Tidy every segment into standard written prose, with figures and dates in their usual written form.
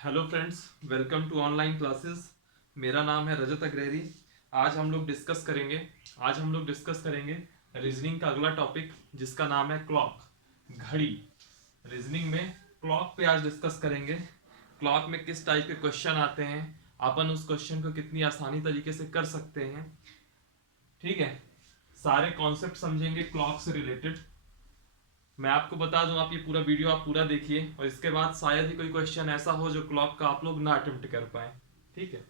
Hello friends, welcome to online classes. मेरा नाम है रजत अग्रहरी। आज हम लोग डिस्कस करेंगे रीजनिंग का अगला टॉपिक, जिसका नाम है क्लॉक, घड़ी। रीजनिंग में क्लॉक पे आज डिस्कस करेंगे। क्लॉक में किस टाइप के क्वेश्चन आते हैं, अपन उस क्वेश्चन को कितनी आसानी तरीके से कर सकते हैं। ठीक है, सारे कॉन्सेप्ट समझेंगे क्लॉक से रिलेटेड। मैं आपको बता दूं, आप ये पूरा वीडियो आप पूरा देखिए, और इसके बाद शायद ही कोई क्वेश्चन ऐसा हो जो क्लॉक का आप लोग ना अटेम्प्ट कर पाए। ठीक है,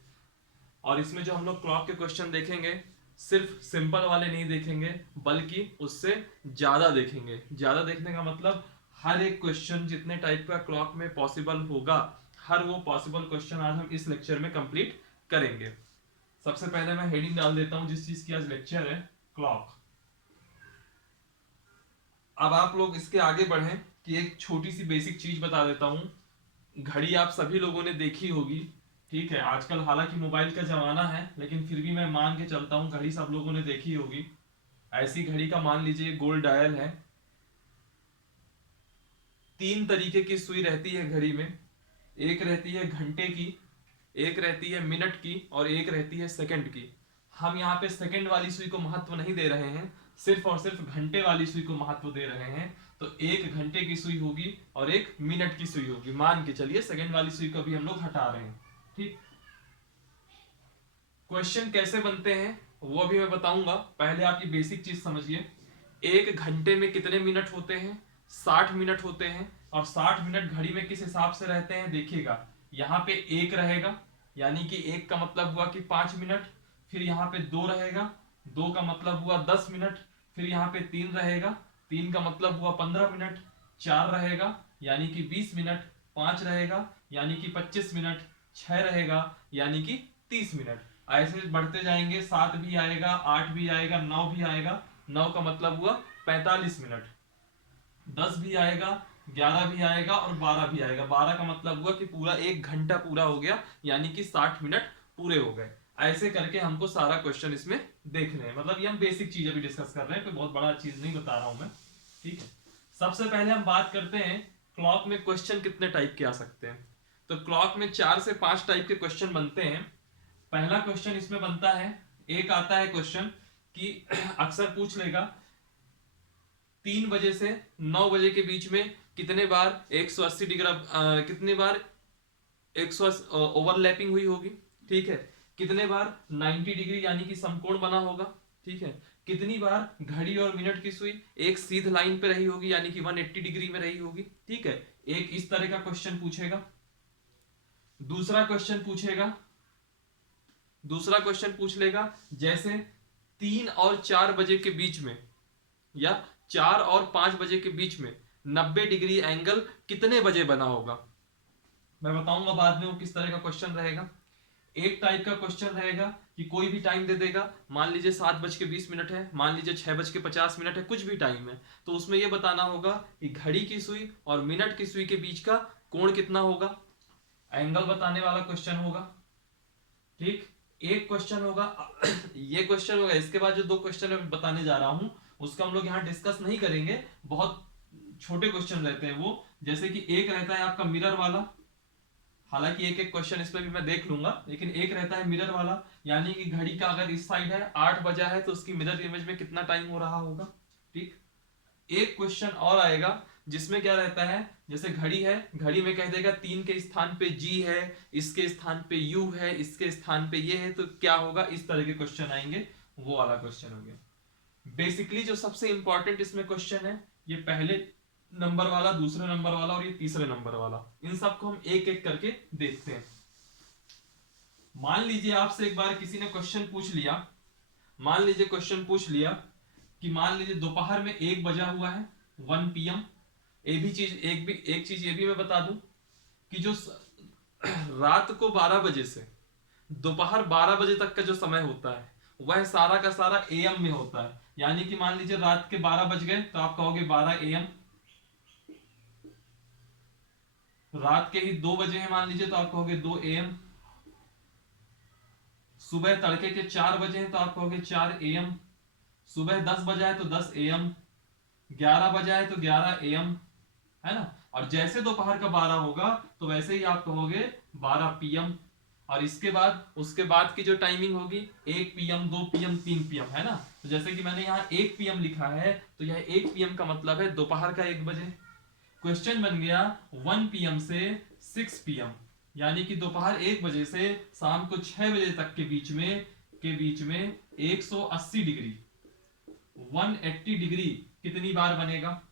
और इसमें जो हम लोग क्लॉक के क्वेश्चन देखेंगे, सिर्फ सिंपल वाले नहीं देखेंगे, बल्कि उससे ज्यादा देखेंगे। ज्यादा देखने का मतलब हर एक क्वेश्चन जितने टाइप का क्लॉक में पॉसिबल होगा, हर वो पॉसिबल क्वेश्चन आज हम इस लेक्चर में कंप्लीट करेंगे। सबसे पहले मैं हेडिंग डाल देता हूं जिस चीज की आज लेक्चर है, क्लॉक। अब आप लोग इसके आगे बढ़ें कि एक छोटी सी बेसिक चीज बता देता हूं। घड़ी आप सभी लोगों ने देखी होगी। ठीक है, आजकल हालांकि मोबाइल का जमाना है, लेकिन फिर भी मैं मान के चलता हूं घड़ी सब लोगों ने देखी होगी। ऐसी घड़ी का मान लीजिए गोल्ड डायल है। 3 तरीके की सुई रहती है घड़ी में। एक रहती है घंटे की, एक रहती है मिनट की, और एक रहती है सेकंड की। हम यहाँ पे सेकंड वाली सुई को महत्व नहीं दे रहे हैं, सिर्फ और सिर्फ घंटे वाली सुई को महत्व दे रहे हैं। तो एक घंटे की सुई होगी और एक मिनट की सुई होगी। मान के चलिए सेकंड वाली सुई को भी हम लोग हटा रहे हैं। ठीक, क्वेश्चन कैसे बनते हैं वो भी मैं बताऊंगा। पहले आप ये बेसिक चीज समझिए। एक घंटे में कितने मिनट होते हैं? 60 मिनट होते हैं। और 60 मिनट घड़ी में किस हिसाब से रहते हैं देखिएगा। यहाँ पे एक रहेगा, यानी कि एक का मतलब हुआ कि 5 मिनट। फिर यहाँ पे दो रहेगा, दो का मतलब हुआ 10 मिनट। फिर यहाँ पे तीन रहेगा, तीन का मतलब हुआ 15 मिनट। चार रहेगा यानी कि 20 मिनट। पांच रहेगा यानी कि 25 मिनट। छह रहेगा यानी कि 30 मिनट। ऐसे बढ़ते जाएंगे, सात भी आएगा, आठ भी आएगा, नौ भी आएगा। नौ का मतलब हुआ 45 मिनट। 10 भी आएगा, 11 भी आएगा, और 12 भी आएगा। 12 का मतलब हुआ कि पूरा एक घंटा पूरा हो गया, यानी कि 60 मिनट पूरे हो गए। ऐसे करके हमको सारा क्वेश्चन इसमें देखने हैं। मतलब ये हम बेसिक चीज अभी डिस्कस कर रहे हैं, कोई बहुत बड़ा चीज नहीं बता रहा हूं मैं। ठीक है, सबसे पहले हम बात करते हैं क्लॉक में क्वेश्चन कितने टाइप के आ सकते हैं। तो क्लॉक में 4 से 5 टाइप के क्वेश्चन बनते हैं। पहला क्वेश्चन इसमें बनता है, एक आता है क्वेश्चन कि अक्सर पूछ लेगा 3 बजे से 9 बजे के बीच में कितने बार 180 डिग्री, कितने बार 180 ओवरलैपिंग हुई होगी। ठीक है, कितने बार 90 डिग्री यानी कि समकोण बना होगा। ठीक है, कितनी बार घड़ी और मिनट की सुई एक सीध लाइन पे रही होगी, यानी कि 180 डिग्री में रही होगी। ठीक है, एक इस तरह का क्वेश्चन पूछेगा। दूसरा क्वेश्चन पूछेगा, दूसरा क्वेश्चन पूछ लेगा जैसे 3 और 4 बजे के बीच में, या 4 और 5 बजे के बीच में 90 डिग्री एंगल कितने बजे बना होगा। मैं बताऊंगा बाद में वो किस तरह का क्वेश्चन रहेगा। एक टाइप का क्वेश्चन रहेगा कि कोई भी टाइम दे देगा, मान लीजिए 7:20 है, मान लीजिए 6:50 है, कुछ भी टाइम है, तो उसमें यह बताना होगा कि घड़ी की सुई और मिनट की सुई के बीच का कोण कितना होगा। एंगल बताने वाला क्वेश्चन होगा। ठीक, एक क्वेश्चन होगा ये क्वेश्चन होगा। इसके बाद जो दो क्वेश्चन मैं बताने जा रहा हूं उसका हम लोग यहाँ डिस्कस नहीं करेंगे, बहुत छोटे क्वेश्चन रहते हैं वो। जैसे कि एक रहता है आपका मिरर वाला, हालांकि एक एक क्वेश्चन इस पे भी मैं देख लूंगा, लेकिन एक रहता है मिरर वाला, यानी कि घड़ी का अगर इस साइड है 8 बजा है तो उसकी मिरर इमेज में कितना टाइम हो रहा होगा। ठीक, एक क्वेश्चन और आएगा जिसमें क्या रहता है, जैसे घड़ी है, घड़ी में कह देगा 3 के स्थान पे जी है, इसके स्थान पे यू है, इसके स्थान पे ये है, तो क्या होगा। इस तरह के क्वेश्चन आएंगे, वो वाला क्वेश्चन हो गया। बेसिकली जो सबसे इंपॉर्टेंट इसमें क्वेश्चन है, ये पहले नंबर वाला, दूसरे नंबर वाला और ये तीसरे नंबर वाला, इन सबको हम एक एक करके देखते हैं। मान लीजिए आपसे एक बार किसी ने क्वेश्चन पूछ लिया, मान लीजिए क्वेश्चन पूछ लिया कि मान लीजिए दोपहर में 1 बजा हुआ है, 1 PM। एक चीज ये भी मैं बता दूं कि जो रात को 12 बजे से दोपहर 12 बजे तक का जो समय होता है, वह सारा का सारा AM में होता है। यानी कि मान लीजिए रात के 12 बज गए तो आप कहोगे 12 AM। रात के ही 2 बजे हैं मान लीजिए तो आप कहोगे 2 AM। सुबह तड़के के 4 बजे हैं तो आप कहोगे 4 AM। सुबह 10 बजा है तो 10 AM। 11 बजा है तो 11 AM, है ना। और जैसे दोपहर का 12 होगा तो वैसे ही आप कहोगे 12 PM। और इसके बाद उसके बाद की जो टाइमिंग होगी 1 PM, 2 PM, 3 PM, है ना। तो जैसे कि मैंने यहाँ 1 PM लिखा है तो यह 1 PM का मतलब है दोपहर का 1 बजे। क्वेश्चन बन गया 1 PM से 6 PM, यानी कि दोपहर 1 बजे से शाम को 6 बजे तक के बीच में 180 डिग्री 180 डिग्री कितनी बार बनेगा।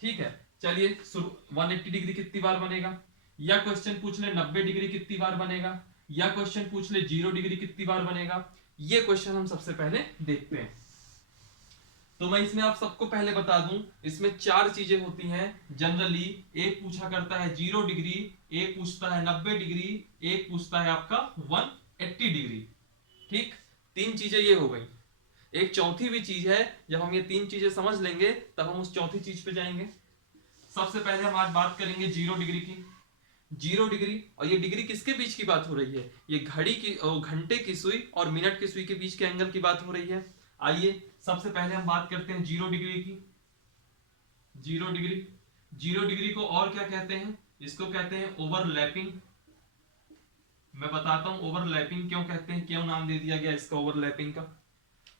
ठीक है, चलिए 180 डिग्री कितनी बार बनेगा, या क्वेश्चन पूछ ले 90 डिग्री कितनी बार बनेगा, या क्वेश्चन पूछ ले 0 डिग्री कितनी बार बनेगा। ये क्वेश्चन हम सबसे पहले देखते हैं। तो मैं इसमें आप सबको पहले बता दूं, इसमें 4 चीजें होती हैं जनरली। एक पूछा करता है 0 डिग्री, एक पूछता है 90 डिग्री, एक पूछता है आपका 180 डिग्री। ठीक, 3 चीजें ये हो गई। एक चौथी भी चीज है, जब हम ये 3 चीजें समझ लेंगे तब हम उस चौथी चीज पे जाएंगे। सबसे पहले हम आज बात करेंगे 0 डिग्री की। 0 डिग्री, और ये डिग्री किसके बीच की बात हो रही है, ये घड़ी की घंटे की सुई और मिनट की सुई के बीच के एंगल की बात हो रही है। आइए सबसे पहले हम बात करते हैं 0 डिग्री की। 0 डिग्री, 0 डिग्री को और क्या कहते हैं, इसको कहते हैं ओवरलैपिंग। मैं बताता हूं ओवरलैपिंग क्यों कहते हैं, क्यों नाम दे दिया गया इसका ओवरलैपिंग का।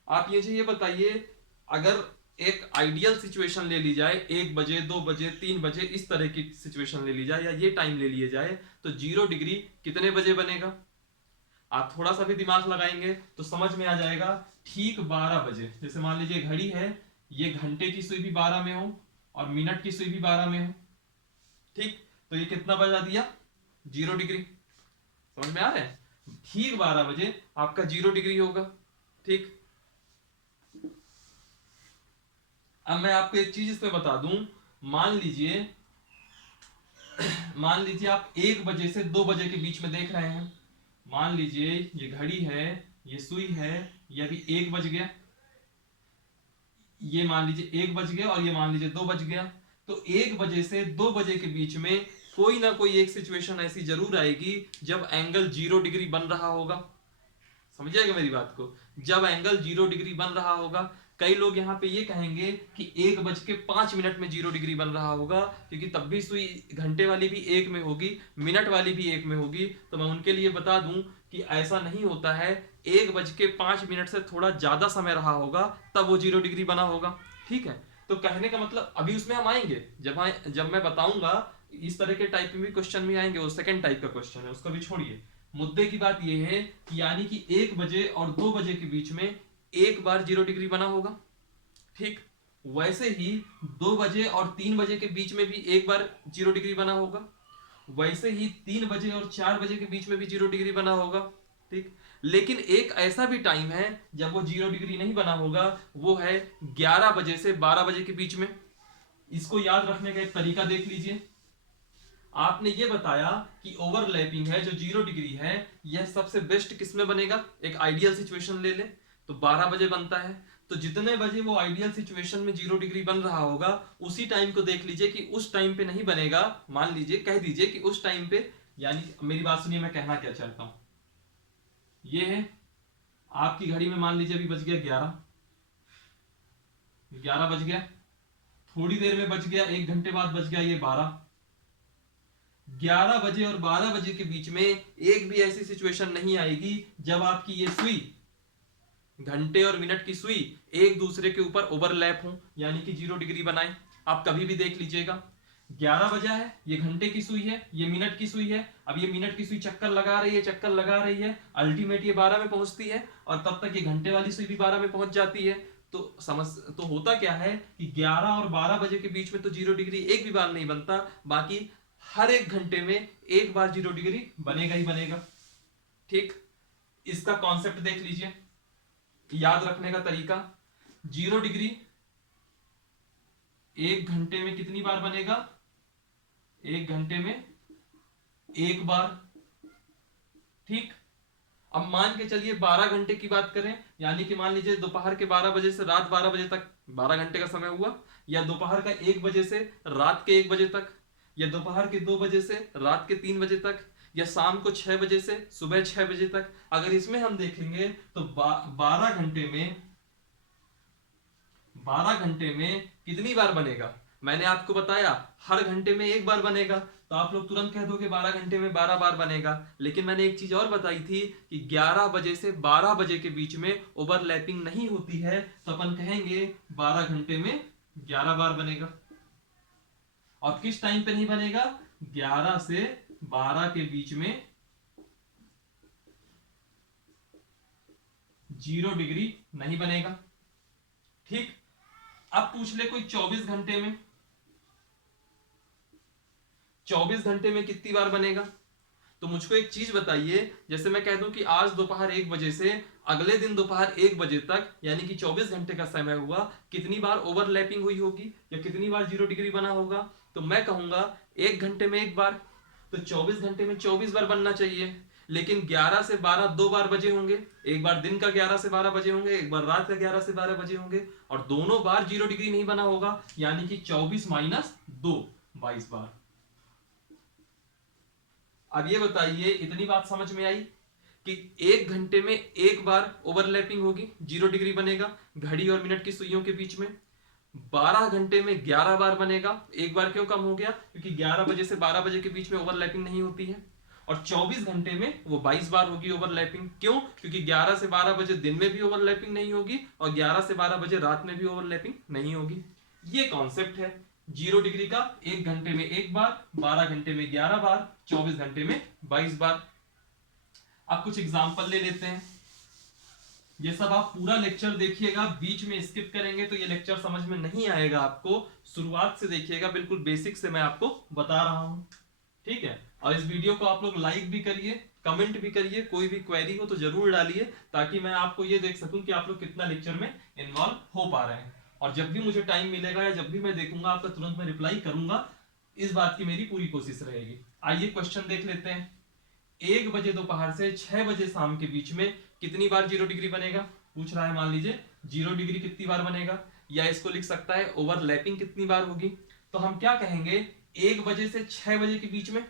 आप ये बताइए, अगर एक आइडियल सिचुएशन ले ली जाए, 1 बजे 2 बजे 3 बजे इस तरह की सिचुएशन ले ली जाए, या ये टाइम ले लिए जाए, तो 0 डिग्री कितने बजे बनेगा। आप थोड़ा सा भी दिमाग लगाएंगे तो समझ में आ जाएगा। ठीक 12 बजे, जैसे मान लीजिए घड़ी है, ये घंटे की सुई भी 12 में हो और मिनट की सुई भी 12 में हो। ठीक, तो ये कितना बजा दिया, 0 डिग्री। समझ में आ रहा है, ठीक 12 बजे आपका 0 डिग्री होगा। ठीक, अब मैं आपको एक चीज इसमें बता दूं, मान लीजिए आप 1 बजे से 2 बजे के बीच में देख रहे हैं। मान लीजिए ये घड़ी है, ये सुई है, ये अभी 1 बज गया, ये मान लीजिए 1 बज गया और ये मान लीजिए 2 बज गया। तो 1 बजे से 2 बजे के बीच में कोई ना कोई एक सिचुएशन ऐसी जरूर आएगी जब एंगल 0 डिग्री बन रहा होगा। समझिएगा मेरी बात को, जब एंगल 0 डिग्री बन रहा होगा। कई लोग यहाँ पे ये कहेंगे कि 1:05 में 0 डिग्री बन रहा होगा, क्योंकि तब भी सुई घंटे वाली भी 1 में होगी, मिनट वाली भी 1 में होगी। तो मैं उनके लिए बता दूं कि ऐसा नहीं होता है, 1:05 से थोड़ा ज्यादा समय रहा होगा तब वो 0 डिग्री बना होगा। ठीक है, तो कहने का मतलब अभी उसमें हम आएंगे, जब मैं बताऊंगा इस तरह के टाइप में भी क्वेश्चन भी आएंगे। वो सेकंड टाइप का क्वेश्चन है, उसको भी छोड़िए। मुद्दे की बात यह है कि यानी कि 1 बजे और 2 बजे के बीच में एक बार 0 डिग्री बना होगा। ठीक, वैसे ही 2 बजे और 3 बजे के बीच में भी एक बार 0 डिग्री बना होगा। वैसे ही 3 बजे और 4 बजे के बीच में भी 0 डिग्री बना होगा। ठीक, लेकिन एक ऐसा भी टाइम है जब वो 0 डिग्री नहीं बना होगा, वो है 11 बजे से 12 बजे के बीच में। इसको याद रखने का एक तरीका देख लीजिए। आपने ये बताया कि ओवरलैपिंग है जो 0 डिग्री है, यह सबसे बेस्ट किसमें बनेगा, एक आइडियल सिचुएशन ले ले तो 12 बजे बनता है। तो जितने बजे वो आइडियल सिचुएशन में 0 डिग्री बन रहा होगा, उसी टाइम को देख लीजिए कि उस टाइम पे नहीं बनेगा। मान लीजिए, कह दीजिए कि उस टाइम पे, यानी मेरी बात सुनिए मैं कहना क्या चाहता हूं। ये है आपकी घड़ी में, मान लीजिए अभी बज गया 11 बज गया, थोड़ी देर में बज गया, 1 घंटे बाद बज गया ये 12। 11 बजे और 12 बजे के बीच में एक भी ऐसी सिचुएशन नहीं आएगी जब आपकी ये सुई, घंटे और मिनट की सुई, एक दूसरे के ऊपर ओवरलैप हो, यानी कि 0 डिग्री बनाए। आप कभी भी देख लीजिएगा, 11 बजा है, ये घंटे की सुई है, ये मिनट की सुई है। अब ये मिनट की सुई चक्कर लगा रही है, अल्टीमेट ये 12 में पहुंचती है, और तब तक ये घंटे वाली सुई भी 12 में पहुंच जाती है। तो होता क्या है कि 11 और 12 बजे के बीच में तो 0 डिग्री एक भी बार नहीं बनता, बाकी हर 1 घंटे में एक बार 0 डिग्री बनेगा ही बनेगा। ठीक, इसका कॉन्सेप्ट देख लीजिए, याद रखने का तरीका। 0 डिग्री 1 घंटे में कितनी बार बनेगा, 1 घंटे में 1 बार। ठीक, अब मान के चलिए 12 घंटे की बात करें, यानी कि मान लीजिए दोपहर के 12 बजे से रात 12 बजे तक 12 घंटे का समय हुआ, या दोपहर का 1 बजे से रात के 1 बजे तक, या दोपहर के 2 बजे से रात के 3 बजे तक, या शाम को 6 बजे से सुबह 6 बजे तक। अगर इसमें हम देखेंगे तो 12 घंटे में कितनी बार बनेगा। मैंने आपको बताया हर घंटे में एक बार बनेगा, तो आप लोग तुरंत कह दोगे 12 घंटे में 12 बार बनेगा। लेकिन मैंने एक चीज और बताई थी कि 11 बजे से 12 बजे के बीच में ओवरलैपिंग नहीं होती है, तो अपन कहेंगे 12 घंटे में 11 बार बनेगा। और किस टाइम पे नहीं बनेगा? 11 से 12 के बीच में 0 डिग्री नहीं बनेगा। ठीक, अब पूछ ले कोई 24 घंटे में, 24 घंटे में कितनी बार बनेगा? तो मुझको एक चीज बताइए, जैसे मैं कह दूं कि आज दोपहर 1 बजे से अगले दिन दोपहर 1 बजे तक, यानी कि 24 घंटे का समय हुआ, कितनी बार ओवरलैपिंग हुई होगी या कितनी बार 0 डिग्री बना होगा? तो मैं कहूंगा 1 घंटे में 1 बार, तो 24 घंटे में 24 बार बनना चाहिए। लेकिन 11 से 12 2 बार बजे होंगे, एक बार दिन का 11 से 12 बजे होंगे, एक बार रात का 11 से 12 बजे होंगे, और दोनों बार 0 डिग्री नहीं बना होगा, यानी कि 24 माइनस 2 22 बार। अब ये बताइए, इतनी बात समझ में आई कि 1 घंटे में 1 बार ओवरलैपिंग होगी, 0 डिग्री बनेगा घड़ी और मिनट की सुइयों के बीच में। 12 घंटे में 11 बार बनेगा, एक बार क्यों कम हो गया? क्योंकि 11 बजे से 12 बजे के बीच में ओवरलैपिंग नहीं होती है। और 24 घंटे में वो 22 बार होगी ओवरलैपिंग। क्यों? क्योंकि 11 से 12 बजे दिन में भी ओवरलैपिंग नहीं होगी और 11 से 12 बजे रात में भी ओवरलैपिंग नहीं होगी। ये कॉन्सेप्ट है 0 डिग्री का। 1 घंटे में 1 बार, 12 घंटे में 11 बार, 24 घंटे में 22 बार। अब कुछ एग्जाम्पल ले लेते हैं। ये सब आप पूरा लेक्चर देखिएगा, बीच में स्किप करेंगे तो ये लेक्चर समझ में नहीं आएगा आपको। शुरुआत से देखिएगा, बिल्कुल बेसिक से मैं आपको बता रहा हूं, ठीक है। और इस वीडियो को आप लोग लाइक भी करिए, कमेंट भी करिए, कोई भी क्वेरी हो तो जरूर डालिए, ताकि मैं आपको ये देख सकूं कि आप लोग कितना लेक्चर में इन्वॉल्व हो पा रहे हैं। और जब भी मुझे टाइम मिलेगा या जब भी मैं देखूंगा आपका, तुरंत मैं रिप्लाई करूंगा, इस बात की मेरी पूरी कोशिश रहेगी। आइए क्वेश्चन देख लेते हैं। 1 बजे दोपहर से 6 बजे शाम के बीच में कितनी बार 0 डिग्री बनेगा? पूछ रहा है। मान लीजिए 0 डिग्री कितनी बार बनेगा, या इसको लिख सकता है ओवरलैपिंग कितनी बार होगी। तो हम क्या कहेंगे, 1 बजे से 6 बजे के बीच में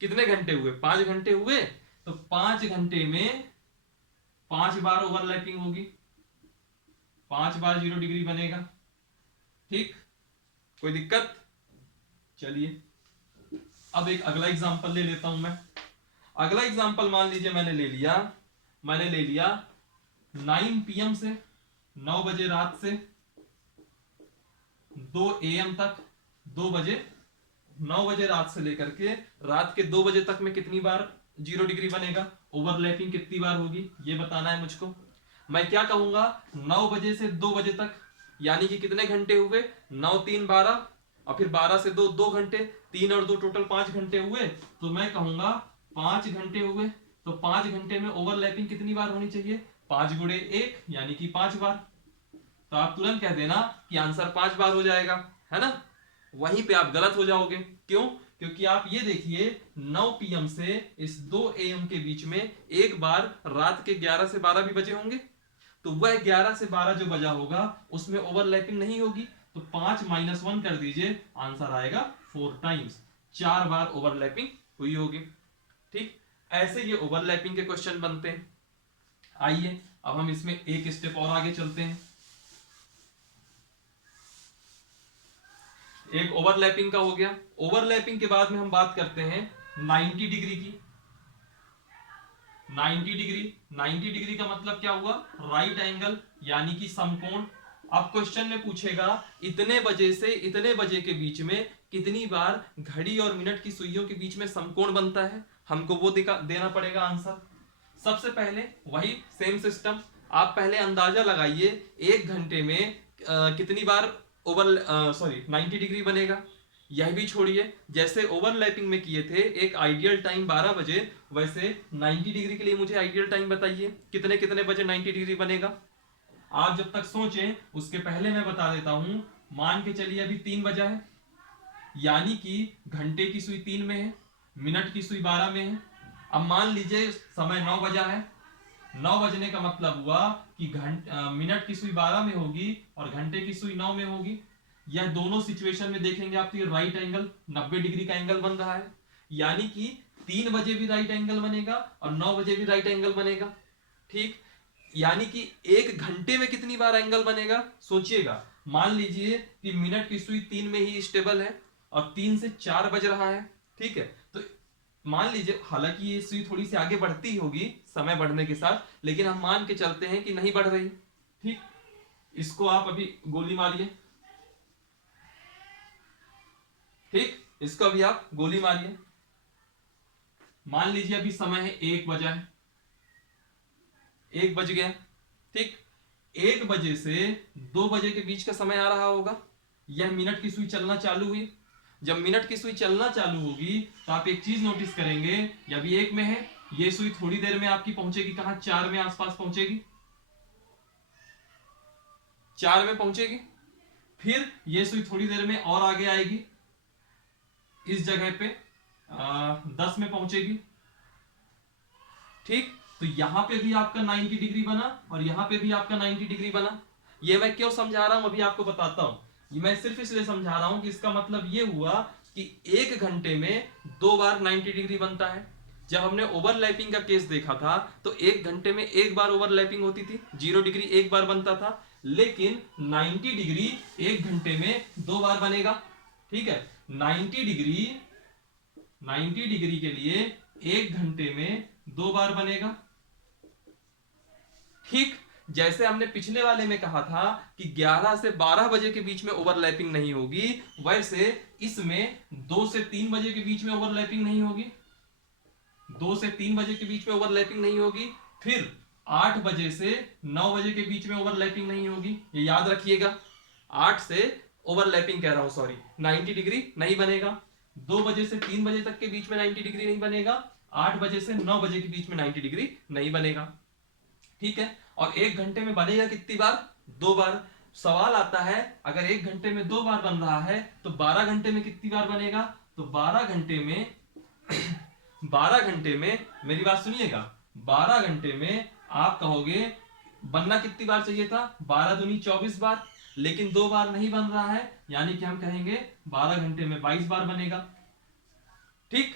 कितने घंटे हुए? 5 घंटे हुए, तो 5 घंटे में 5 बार ओवरलैपिंग होगी, 5 बार 0 डिग्री बनेगा। ठीक, कोई दिक्कत? चलिए अब एक अगला एग्जांपल ले लेता हूं मैं। अगला एग्जांपल मान लीजिए मैंने ले लिया 9 PM से 9 बजे रात से 2 AM तक, 2 बजे 9 बजे रात से लेकर के रात के 2 बजे तक में कितनी बार 0 डिग्री बनेगा, ओवरलैपिंग कितनी बार होगी, ये बताना है मुझको। मैं क्या कहूंगा, 9 बजे से 2 बजे तक, यानी कि कितने घंटे हुए? 9 3 12, और फिर 12 से 2 2 घंटे, 3 और 2 टोटल 5 घंटे हुए। तो मैं कहूंगा 5 घंटे हुए, तो 5 घंटे में ओवरलैपिंग कितनी बार होनी चाहिए? 5 गुणे 1 यानी कि 5 बार। तो आप तुरंत कह देना कि आंसर 5 बार हो जाएगा, है ना। वहीं पे आप गलत हो जाओगे। क्यों? क्योंकि आप ये देखिए 9 PM से इस 2 AM के बीच में एक बार रात के 11 से 12 भी बजे होंगे, तो वह 11 से 12 जो बजा होगा उसमें ओवरलैपिंग नहीं होगी। तो 5 - 1 कर दीजिए, आंसर आएगा 4 टाइम्स, 4 बार ओवरलैपिंग हुई होगी। ठीक, ऐसे ये ओवरलैपिंग के क्वेश्चन बनते हैं। आइए अब हम इसमें एक स्टेप और आगे चलते हैं। एक ओवरलैपिंग का हो गया। ओवरलैपिंग के बाद में हम बात करते हैं 90 डिग्री की। 90 डिग्री का मतलब क्या हुआ? राइट एंगल, यानी कि समकोण। अब क्वेश्चन में पूछेगा इतने बजे से इतने बजे के बीच में कितनी बार घड़ी और मिनट की सुइयों के बीच में समकोण बनता है, हमको वो देना पड़ेगा आंसर। सबसे पहले वही सेम सिस्टम, आप पहले अंदाजा लगाइए 1 घंटे में कितनी बार 90 डिग्री बनेगा। यह भी छोड़िए, जैसे ओवरलैपिंग में किए थे एक आइडियल टाइम 12 बजे, वैसे 90 डिग्री के लिए मुझे आइडियल टाइम बताइए, कितने कितने बजे 90 डिग्री बनेगा। आप जब तक सोचें उसके पहले मैं बता देता हूं। मान के चलिए अभी 3 बजा है, यानी कि घंटे की सुई 3 में है, मिनट की सुई 12 में है। अब मान लीजिए समय 9 बजा है। 9 बजने का मतलब हुआ कि मिनट की सुई 12 में होगी और घंटे की सुई 9 में होगी। यह दोनों सिचुएशन में देखेंगे आप तो ये राइट एंगल 90 डिग्री का एंगल बन रहा है, यानी कि 3 बजे भी राइट एंगल बनेगा और 9 बजे भी राइट एंगल बनेगा। ठीक, यानी कि 1 घंटे में कितनी बार एंगल बनेगा, सोचिएगा। मान लीजिए कि मिनट की सुई 3 में ही स्टेबल है और 3 से 4 बज रहा है, ठीक है। तो मान लीजिए, हालांकि ये सुई थोड़ी सी आगे बढ़ती होगी समय बढ़ने के साथ, लेकिन हम मान के चलते हैं कि नहीं बढ़ रही, ठीक। इसको आप अभी गोली मारिए, ठीक, इसको अभी आप गोली मारिए। मान लीजिए अभी समय है 1 बजा है, 1 बज गया, ठीक। 1 बजे से 2 बजे के बीच का समय आ रहा होगा। यह मिनट की सुई चलना चालू हुई। जब मिनट की सुई चलना चालू होगी तो आप एक चीज नोटिस करेंगे, ये अभी 1 में है, ये सुई थोड़ी देर में आपकी पहुंचेगी कहां, 4 में आसपास पहुंचेगी, 4 में पहुंचेगी। फिर ये सुई थोड़ी देर में और आगे आएगी, इस जगह पे 10 में पहुंचेगी, ठीक। तो यहां पे भी आपका 90 डिग्री बना और यहां पे भी आपका 90 डिग्री बना। ये मैं क्यों समझा रहा हूं अभी आपको बताता हूं। ये मैं सिर्फ इसलिए समझा रहा हूं कि इसका मतलब ये हुआ कि 1 घंटे में 2 बार 90 डिग्री बनता है। जब हमने ओवरलैपिंग का केस देखा था तो 1 घंटे में 1 बार ओवरलैपिंग होती थी, 0 डिग्री 1 बार बनता था, लेकिन 90 डिग्री 1 घंटे में 2 बार बनेगा, ठीक है। 90 डिग्री के लिए 1 घंटे में 2 बार बनेगा, ठीक। जैसे हमने पिछले वाले में कहा था कि 11 से 12 बजे के बीच में ओवरलैपिंग नहीं होगी, वैसे इसमें 2 से 3 बजे के बीच में ओवरलैपिंग नहीं होगी, 2 से 3 बजे के बीच में ओवरलैपिंग नहीं होगी। फिर 8 बजे से 9 बजे के बीच में ओवरलैपिंग नहीं होगी, ये याद रखिएगा। 8 से ओवरलैपिंग कह रहा हूं, सॉरी, 90 डिग्री नहीं बनेगा। 2 बजे से 3 बजे तक के बीच में 90 डिग्री नहीं बनेगा। 8 बजे से 9 बजे के बीच में 90 डिग्री नहीं बनेगा, ठीक है। और 1 घंटे में बनेगा कितनी बार, 2 बार। सवाल आता है, अगर 1 घंटे में 2 बार बन रहा है तो 12 घंटे में कितनी बार बनेगा। तो 12 घंटे में 12 घंटे में, मेरी बात सुनिएगा, 12 घंटे में आप कहोगे बनना कितनी बार चाहिए था, 12 दूनी 24 बार, लेकिन 2 बार नहीं बन रहा है, यानी कि हम कहेंगे 12 घंटे में 22 बार बनेगा, ठीक।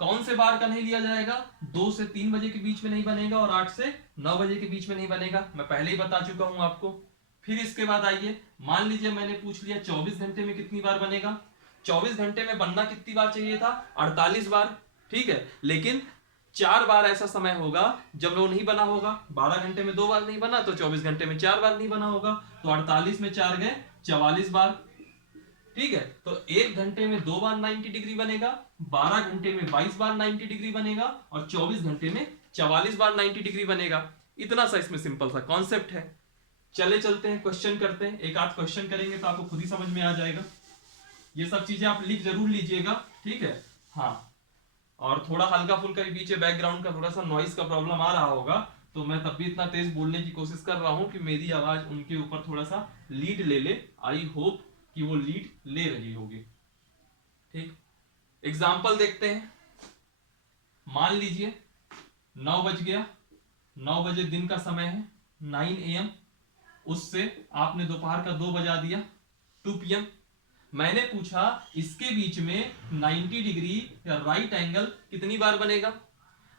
कौन से बार का नहीं लिया जाएगा, 2 से 3 बजे के बीच में नहीं बनेगा और 8 से 9 बजे के बीच में नहीं बनेगा, मैं पहले ही बता चुका हूं आपको। फिर इसके बाद आइए, मान लीजिए मैंने पूछ लिया 24 घंटे में कितनी बार बनेगा। 24 घंटे में बनना कितनी बार चाहिए था, 48 बार, ठीक है। लेकिन 4 बार ऐसा समय होगा जब वो नहीं बना होगा। 12 घंटे में 2 बार नहीं बना तो 24 घंटे में 4 बार नहीं बना होगा, तो 48 में 4 गए 44 बार, ठीक है। तो 1 घंटे में 2 बार 90 डिग्री बनेगा, 12 घंटे में 22 बार 90 डिग्री बनेगा और 24 घंटे में 44 बार 90 डिग्री बनेगा। इतना सा इसमें सिंपल सा कॉन्सेप्ट है। चले चलते हैं, क्वेश्चन करते हैं। एक आध क्वेश्चन करेंगे तो आपको खुद ही समझ में आ जाएगा। ये सब चीजें आप लिख जरूर लीजिएगा, ठीक है। हाँ, और थोड़ा हल्का फुल्का पीछे बैकग्राउंड का थोड़ा सा नॉइस का प्रॉब्लम आ रहा होगा, तो मैं तब भी इतना तेज बोलने की कोशिश कर रहा हूं कि मेरी आवाज उनके ऊपर थोड़ा सा लीड ले ले। आई होप कि वो लीड ले रही होगी, ठीक। एग्जाम्पल देखते हैं। मान लीजिए 9 बज गया, 9 बजे दिन का समय है, 9 AM। उससे आपने दोपहर का 2 बजा दिया, 2 PM। मैंने पूछा इसके बीच में 90 डिग्री या राइट एंगल कितनी बार बनेगा।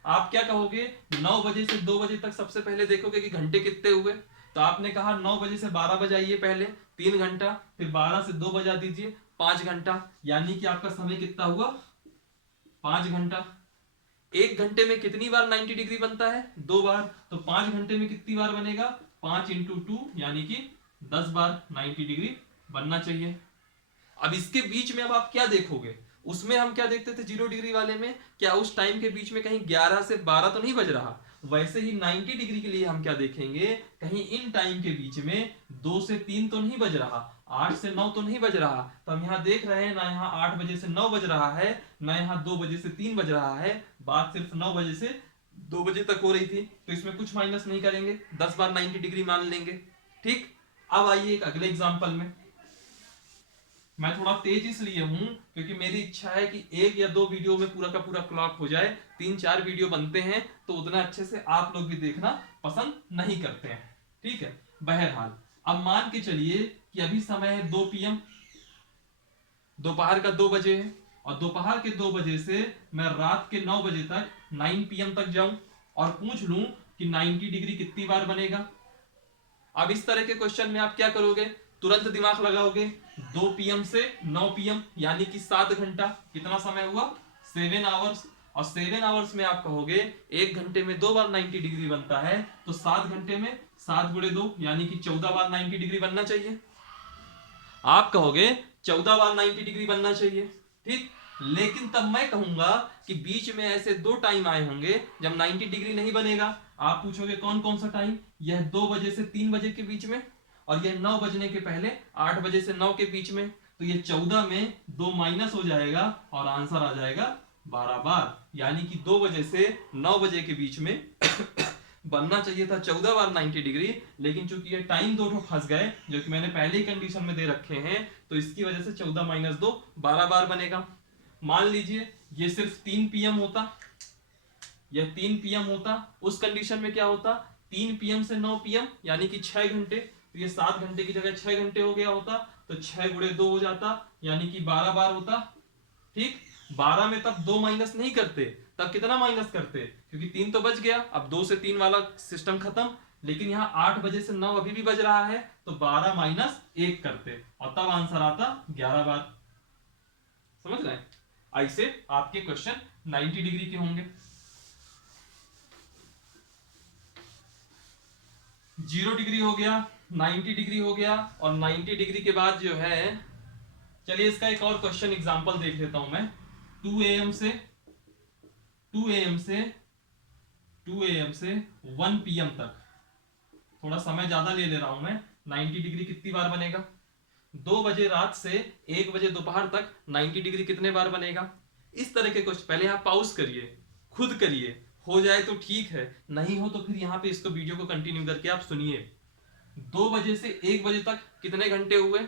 आप क्या कहोगे, 9 बजे से 2 बजे तक सबसे पहले देखोगे कि घंटे कितने हुए। तो आपने कहा 9 बजे से 12 बजाइए पहले, 3 घंटा, फिर 12 से 2 बजा दीजिए 5 घंटा, यानी कि आपका समय कितना हुआ, 5 घंटा। 1 घंटे में कितनी बार 90 डिग्री बनता है, 2 बार। तो 5 घंटे में कितनी बार बनेगा, 5 × 2 यानी कि 10 बार 90 डिग्री बनना चाहिए। अब इसके बीच में अब आप क्या देखोगे, उसमें हम क्या देखते थे 0 डिग्री वाले में, क्या उस टाइम के बीच में कहीं 11 से 12 तो नहीं बज रहा। वैसे ही 90 डिग्री के लिए हम क्या देखेंगे, कहीं इन टाइम के बीच में 2 से 3 तो नहीं बज रहा, 8 से 9 तो नहीं बज रहा। तो हम यहाँ देख रहे हैं ना, यहाँ 8 बजे से 9 बज रहा है, ना यहाँ 2 बजे से 3 बज रहा है। बात सिर्फ 9 बजे से 2 बजे तक हो रही थी, तो इसमें कुछ माइनस नहीं करेंगे, 10 बार 90 डिग्री मान लेंगे, ठीक। अब आइए एक अगले एग्जाम्पल में। मैं थोड़ा तेज इसलिए हूं क्योंकि मेरी इच्छा है कि 1 या 2 वीडियो में पूरा का पूरा क्लॉक हो जाए। 3-4 वीडियो बनते हैं तो उतना अच्छे से आप लोग भी देखना पसंद नहीं करते हैं, ठीक है। बहरहाल अब मान के चलिए कि अभी समय है 2 PM, दोपहर का 2 बजे है, और दोपहर के 2 बजे से मैं रात के 9 बजे तक 9 PM तक जाऊं और पूछ लूं कि 90 डिग्री कितनी बार बनेगा। अब इस तरह के क्वेश्चन में आप क्या करोगे, तुरंत दिमाग लगाओगे, 2 PM से 9 PM यानी कि 7 घंटा, कितना समय हुआ 7 आवर्स। और 7 आवर्स में आप कहोगे 1 घंटे में 2 बार 90 डिग्री बनता है, तो 7 घंटे में 7 गुणे 2 यानी कि 14 बार 90 डिग्री बनना चाहिए। आप कहोगे 14 बार 90 डिग्री बनना चाहिए, ठीक। लेकिन तब मैं कहूंगा कि बीच में ऐसे 2 टाइम आए होंगे जब 90 डिग्री नहीं बनेगा। आप पूछोगे कौन कौन सा टाइम, यह 2 बजे से 3 बजे के बीच में, और यह 9 बजने के पहले 8 बजे से 9 के बीच में। तो ये 14 में 2 माइनस हो जाएगा और आंसर आ जाएगा 12 बार, यानी कि 2 बजे से 9 बजे के बीच में बनना चाहिए था 14 बार 90 डिग्री। लेकिन चूंकि ये टाइम 2 फंस गए जो कि मैंने पहले ही कंडीशन में दे रखे हैं, तो इसकी वजह से 14 माइनस 2 12 बार बनेगा। मान लीजिए ये सिर्फ 3 PM होता, यह 3 PM होता, उस कंडीशन में क्या होता 3 PM से 9 PM यानी कि 6 घंटे, तो ये 7 घंटे की जगह 6 घंटे हो गया होता, तो 6 गुणे 2 हो जाता यानी कि 12 बार होता, ठीक। 12 में तब 2 माइनस नहीं करते, तब कितना माइनस करते, क्योंकि 3 तो बच गया, अब 2 से 3 वाला सिस्टम खत्म। लेकिन यहाँ 8 बजे से 9 अभी भी बज रहा है, तो 12 माइनस 1 करते और तब आंसर आता 11 बार। समझ रहे हैं? ऐसे आपके क्वेश्चन 90 डिग्री के होंगे। 0 डिग्री हो गया, 90 डिग्री हो गया, और 90 डिग्री के बाद जो है, चलिए इसका एक और क्वेश्चन एग्जांपल देख लेता हूं मैं। 2 AM से 1 PM तक, थोड़ा समय ज्यादा ले रहा हूं मैं। 90 डिग्री कितनी बार बनेगा? 2 बजे रात से 1 बजे दोपहर तक 90 डिग्री कितने बार बनेगा? इस तरह के क्वेश्चन पहले आप पॉज करिए, खुद करिए, हो जाए तो ठीक है, नहीं हो तो फिर यहाँ पे इसको वीडियो को कंटिन्यू करके आप सुनिए। 2 बजे से 1 बजे तक कितने घंटे हुए?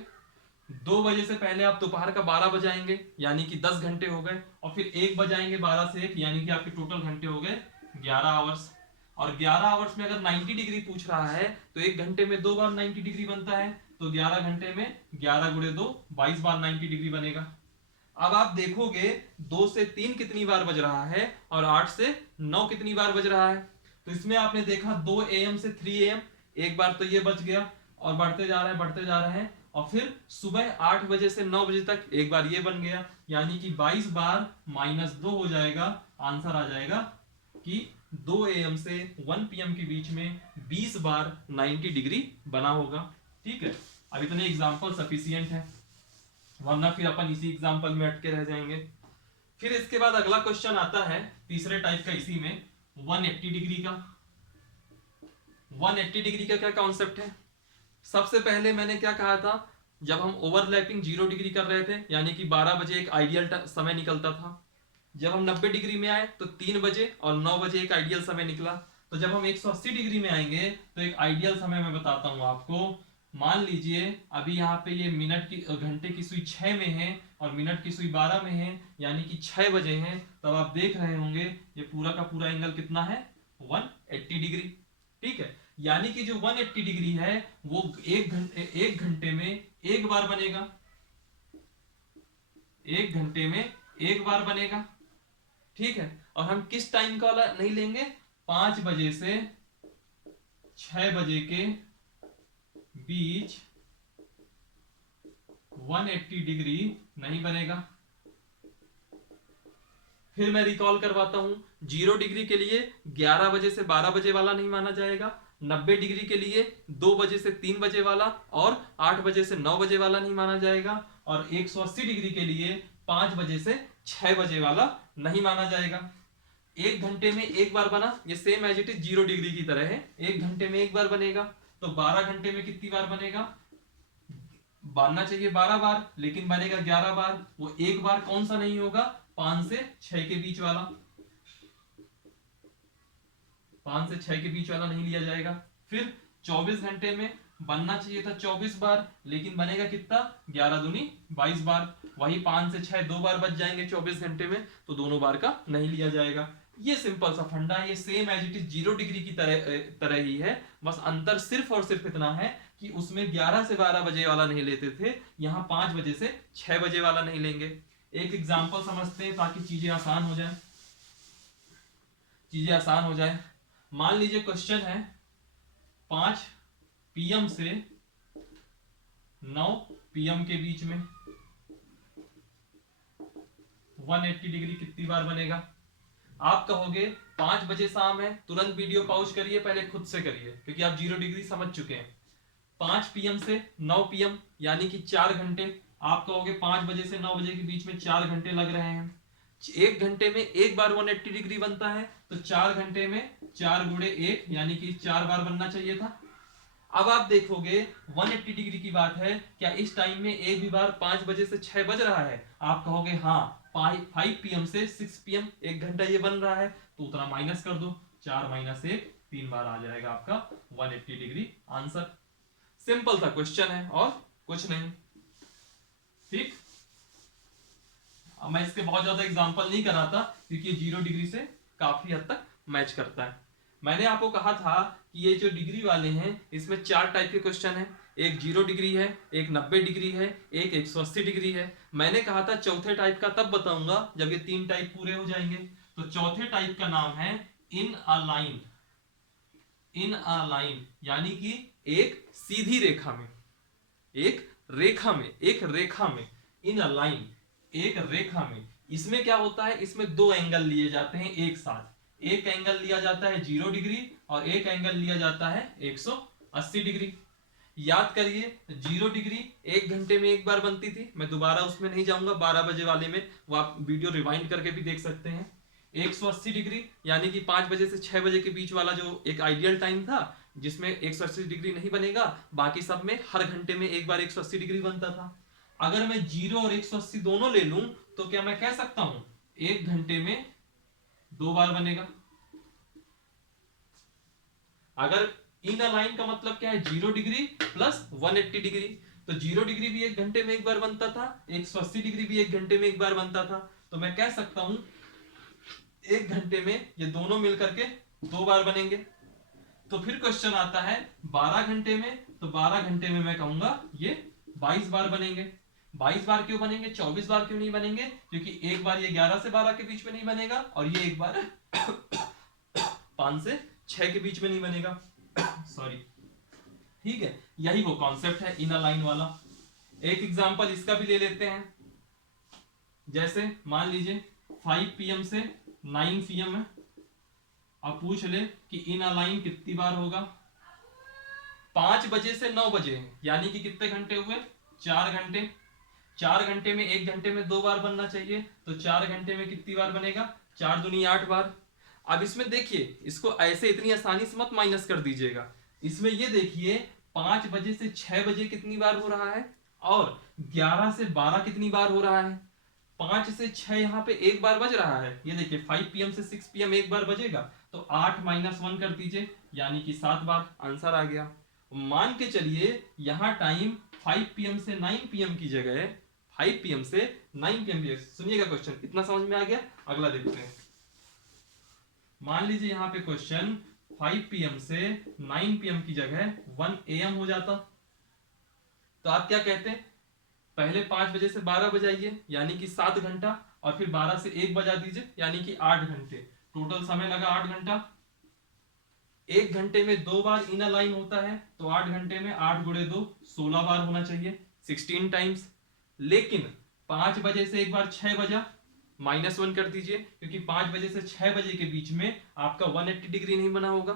2 बजे से पहले आप दोपहर का 12 बजाएंगे यानी कि 10 घंटे हो गए, और फिर 1 बजाएंगे 12 से 1 यानी कि आपके टोटल घंटे हो गए 11 आवर्स। और 11 आवर्स में अगर 90 डिग्री पूछ रहा है तो 1 घंटे में 2 बार 90 डिग्री बनता है, तो 11 घंटे में 11 गुणे 2 22 बार 90 डिग्री बनेगा। अब आप देखोगे 2 से 3 कितनी बार बज रहा है और 8 से 9 कितनी बार बज रहा है। तो इसमें आपने देखा 2 AM से 3 AM, एक बार तो ये बच गया, और बढ़ते जा रहे हैं, और फिर सुबह 8 बजे से 9 बजे तक एक बार ये बन गया, यानी कि 22 बार माइनस 2 हो जाएगा। आंसर आ जाएगा कि 2 AM से 1 PM के बीच में 20 बार 90 डिग्री बना होगा, ठीक है। अब इतने एग्जाम्पल सफिशियंट है, वरना फिर अपन इसी एग्जाम्पल में अटके रह जाएंगे। फिर इसके बाद अगला क्वेश्चन आता है तीसरे टाइप का, इसी में 180 डिग्री का। 180 डिग्री का क्या कॉन्सेप्ट है? सबसे पहले मैंने क्या कहा था, जब हम ओवरलैपिंग 0 डिग्री कर रहे थे यानी कि 12 बजे एक आइडियल समय निकलता था। जब हम 90 डिग्री में आए तो 3 बजे और 9 बजे एक आइडियल समय निकला। तो जब हम 180 डिग्री में आएंगे तो एक आइडियल समय मैं बताता हूं आपको। मान लीजिए अभी यहाँ पे ये मिनट की घंटे की सुई 6 में है और मिनट की सुई 12 में है, यानी कि 6 बजे हैं। तब आप देख रहे होंगे ये पूरा का पूरा एंगल कितना है, 180 डिग्री, ठीक है। यानी कि जो 180 डिग्री है वो एक घंटे में एक बार बनेगा, 1 घंटे में एक बार बनेगा, ठीक है। और हम किस टाइम का वाला नहीं लेंगे, 5 बजे से 6 बजे के बीच 180 डिग्री नहीं बनेगा। फिर मैं रिकॉल करवाता हूं, 0 डिग्री के लिए 11 बजे से 12 बजे वाला नहीं माना जाएगा, 90 डिग्री के लिए 2 बजे से 3 बजे वाला और 8 बजे से 9 बजे वाला नहीं माना जाएगा, और 180 डिग्री के लिए 5 बजे से 6 बजे वाला नहीं माना जाएगा। 1 घंटे में एक बार बना, ये same as it is 0 degree की तरह है, 1 घंटे में एक बार बनेगा। तो 12 घंटे में कितनी बार बनेगा, बनना चाहिए 12 बार, लेकिन बनेगा 11 बार। वो एक बार कौन सा नहीं होगा, 5 से 6 के बीच वाला, 5 से 6 के बीच वाला नहीं लिया जाएगा। फिर 24 घंटे में बनना चाहिए था 24 बार, लेकिन बनेगा कितना, 11 दूनी 22 बार। वही 5 से 6 2 बार बच जाएंगे 24 घंटे में, तो दोनों बार का नहीं लिया जाएगा। ये सिंपल सा फंडा है, ये same as it is 0 degree की तरह ही है। बस अंतर सिर्फ और सिर्फ इतना है कि उसमें 11 से 12 बजे वाला नहीं लेते थे, यहाँ 5 बजे से 6 बजे वाला नहीं लेंगे। एक एग्जाम्पल समझते हैं ताकि चीजें आसान हो जाए। मान लीजिए क्वेश्चन है 5 PM से 9 PM के बीच में 180 डिग्री कितनी बार बनेगा? आप कहोगे 5 बजे शाम है, तुरंत वीडियो पॉज करिए, पहले खुद से करिए क्योंकि आप 0 डिग्री समझ चुके हैं। 5 PM से 9 PM यानी कि 4 घंटे। आप कहोगे 5 बजे से 9 बजे के बीच में 4 घंटे लग रहे हैं। 1 घंटे में एक बार 180 डिग्री बनता है, तो 4 घंटे में 4 गुणे 1 यानी कि 4 बार बनना चाहिए था। अब आप देखोगे 180 डिग्री की बात है, क्या इस टाइम में एक भी बार 5 बजे से 6 बज रहा है? आप कहोगे हाँ, 5 PM से 6 PM 1 घंटा ये बन रहा है, तो उतना माइनस कर दो, 4 माइनस 1 3 बार आ जाएगा आपका 180 डिग्री आंसर। सिंपल सा क्वेश्चन है और कुछ नहीं। ठीक, अब मैं इसके बहुत ज्यादा एग्जांपल नहीं कराता क्योंकि ये 0 डिग्री से काफी हद तक मैच करता है। मैंने आपको कहा था कि ये जो डिग्री वाले हैं इसमें 4 टाइप के क्वेश्चन हैं। एक 0 डिग्री है, एक 90 डिग्री है, एक 180 डिग्री है। मैंने कहा था चौथे टाइप का तब बताऊंगा जब ये 3 टाइप पूरे हो जाएंगे। तो चौथे टाइप का नाम है इन a line. In a line यानी कि एक सीधी रेखा में, एक रेखा में, एक रेखा में, इन अ लाइन, एक रेखा में। इसमें क्या होता है, इसमें दो एंगल लिए जाते हैं एक साथ। एक एंगल लिया जाता है 0 डिग्री और एक एंगल लिया जाता है 180 डिग्री। याद करिए 0 डिग्री 1 घंटे में एक बार बनती थी। मैं दोबारा उसमें नहीं जाऊंगा, 12 बजे वाले में, वो आप वीडियो रिवाइंड करके भी देख सकते हैं। 180 डिग्री यानी कि 5 बजे से 6 बजे के बीच वाला जो एक आइडियल टाइम था जिसमें 180 डिग्री नहीं बनेगा, बाकी सब में हर घंटे में एक बार 180 डिग्री बनता था। अगर मैं 0 और 180 दोनों ले लूं तो क्या मैं कह सकता हूं 1 घंटे में 2 बार बनेगा? अगर इन अ लाइन का मतलब क्या है, 0 डिग्री प्लस 180 डिग्री। तो 0 डिग्री भी 1 घंटे में एक बार बनता था, 180 डिग्री भी 1 घंटे में एक बार बनता था। तो मैं कह सकता हूं 1 घंटे में ये दोनों मिलकर के 2 बार बनेंगे। तो फिर क्वेश्चन आता है 12 घंटे में, तो 12 घंटे में मैं कहूंगा ये 22 बार बनेंगे। 22 बार क्यों बनेंगे, 24 बार क्यों नहीं बनेंगे? क्योंकि एक बार ये 11 से 12 के बीच में नहीं बनेगा और ये एक बार 5 से 6 के बीच में नहीं बनेगा। सॉरी, ठीक है, यही वो कॉन्सेप्ट है इनर लाइन वाला। एक एग्जांपल इसका भी ले लेते हैं। जैसे मान लीजिए 5 PM से 9 PM है। अब पूछ ले कि इन अलाइन कितनी बार होगा। 5 बजे से 9 बजे यानी कि कितने घंटे हुए, 4 घंटे। 4 घंटे में 1 घंटे में 2 बार बनना चाहिए, तो 4 घंटे में कितनी बार बनेगा, 4 दूनी 8 बार। अब इसमें देखिए, इसको ऐसे इतनी आसानी से मत माइनस कर दीजिएगा। इसमें ये देखिए 5 बजे से 6 बजे कितनी बार हो रहा है और 11 से 12 कितनी बार हो रहा है। 5 से 6 यहाँ पे एक बार बज रहा है। ये देखिए 5 PM से 6 PM एक बार बजेगा, तो 8 माइनस 1 कर दीजिए यानी कि 7 बार। आंसर आ गया। मान के चलिए यहाँ टाइम 5 PM से 9 PM की जगह 5 PM से 9 PM की। सुनिएगा क्वेश्चन, इतना समझ में आ गया? अगला देखते हैं। मान लीजिए यहाँ पे क्वेश्चन 5 PM से 9 PM की जगह 1 AM हो जाता, तो आप क्या कहते हैं, पहले 5 बजे से 12 बजाइए यानी कि 7 घंटा, और फिर 12 से 1 बजा दीजिए यानी कि 8 घंटे। टोटल समय लगा 8 घंटा। 1 घंटे में 2 बार इनर लाइन होता है, तो 8 घंटे में 8 गुणे 2 16 बार होना चाहिए, 16 टाइम्स। लेकिन 5 बजे से एक बार 6 बजा, -1 कर दीजिए क्योंकि 5 बजे से 6 बजे के बीच में आपका 180 डिग्री नहीं बना होगा।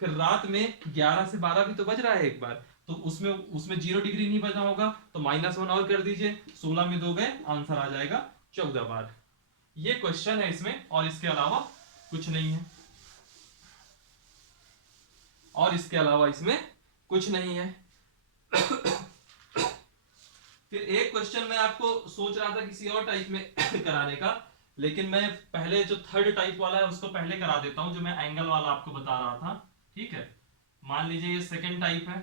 फिर रात में 11 से 12 भी तो बज रहा है एक बार, तो उसमें उसमें 0 डिग्री नहीं बना होगा, तो -1 और कर दीजिए, 16 में 2 गए, आंसर आ जाएगा 14 बार। ये क्वेश्चन है इसमें, और इसके अलावा कुछ नहीं है। और इसके अलावा इसमें कुछ नहीं है। फिर एक क्वेश्चन मैं आपको सोच रहा था किसी और टाइप में कराने का, लेकिन मैं पहले जो थर्ड टाइप वाला है उसको पहले करा देता हूं, जो मैं एंगल वाला आपको बता रहा था। ठीक है, मान लीजिए ये सेकंड टाइप है।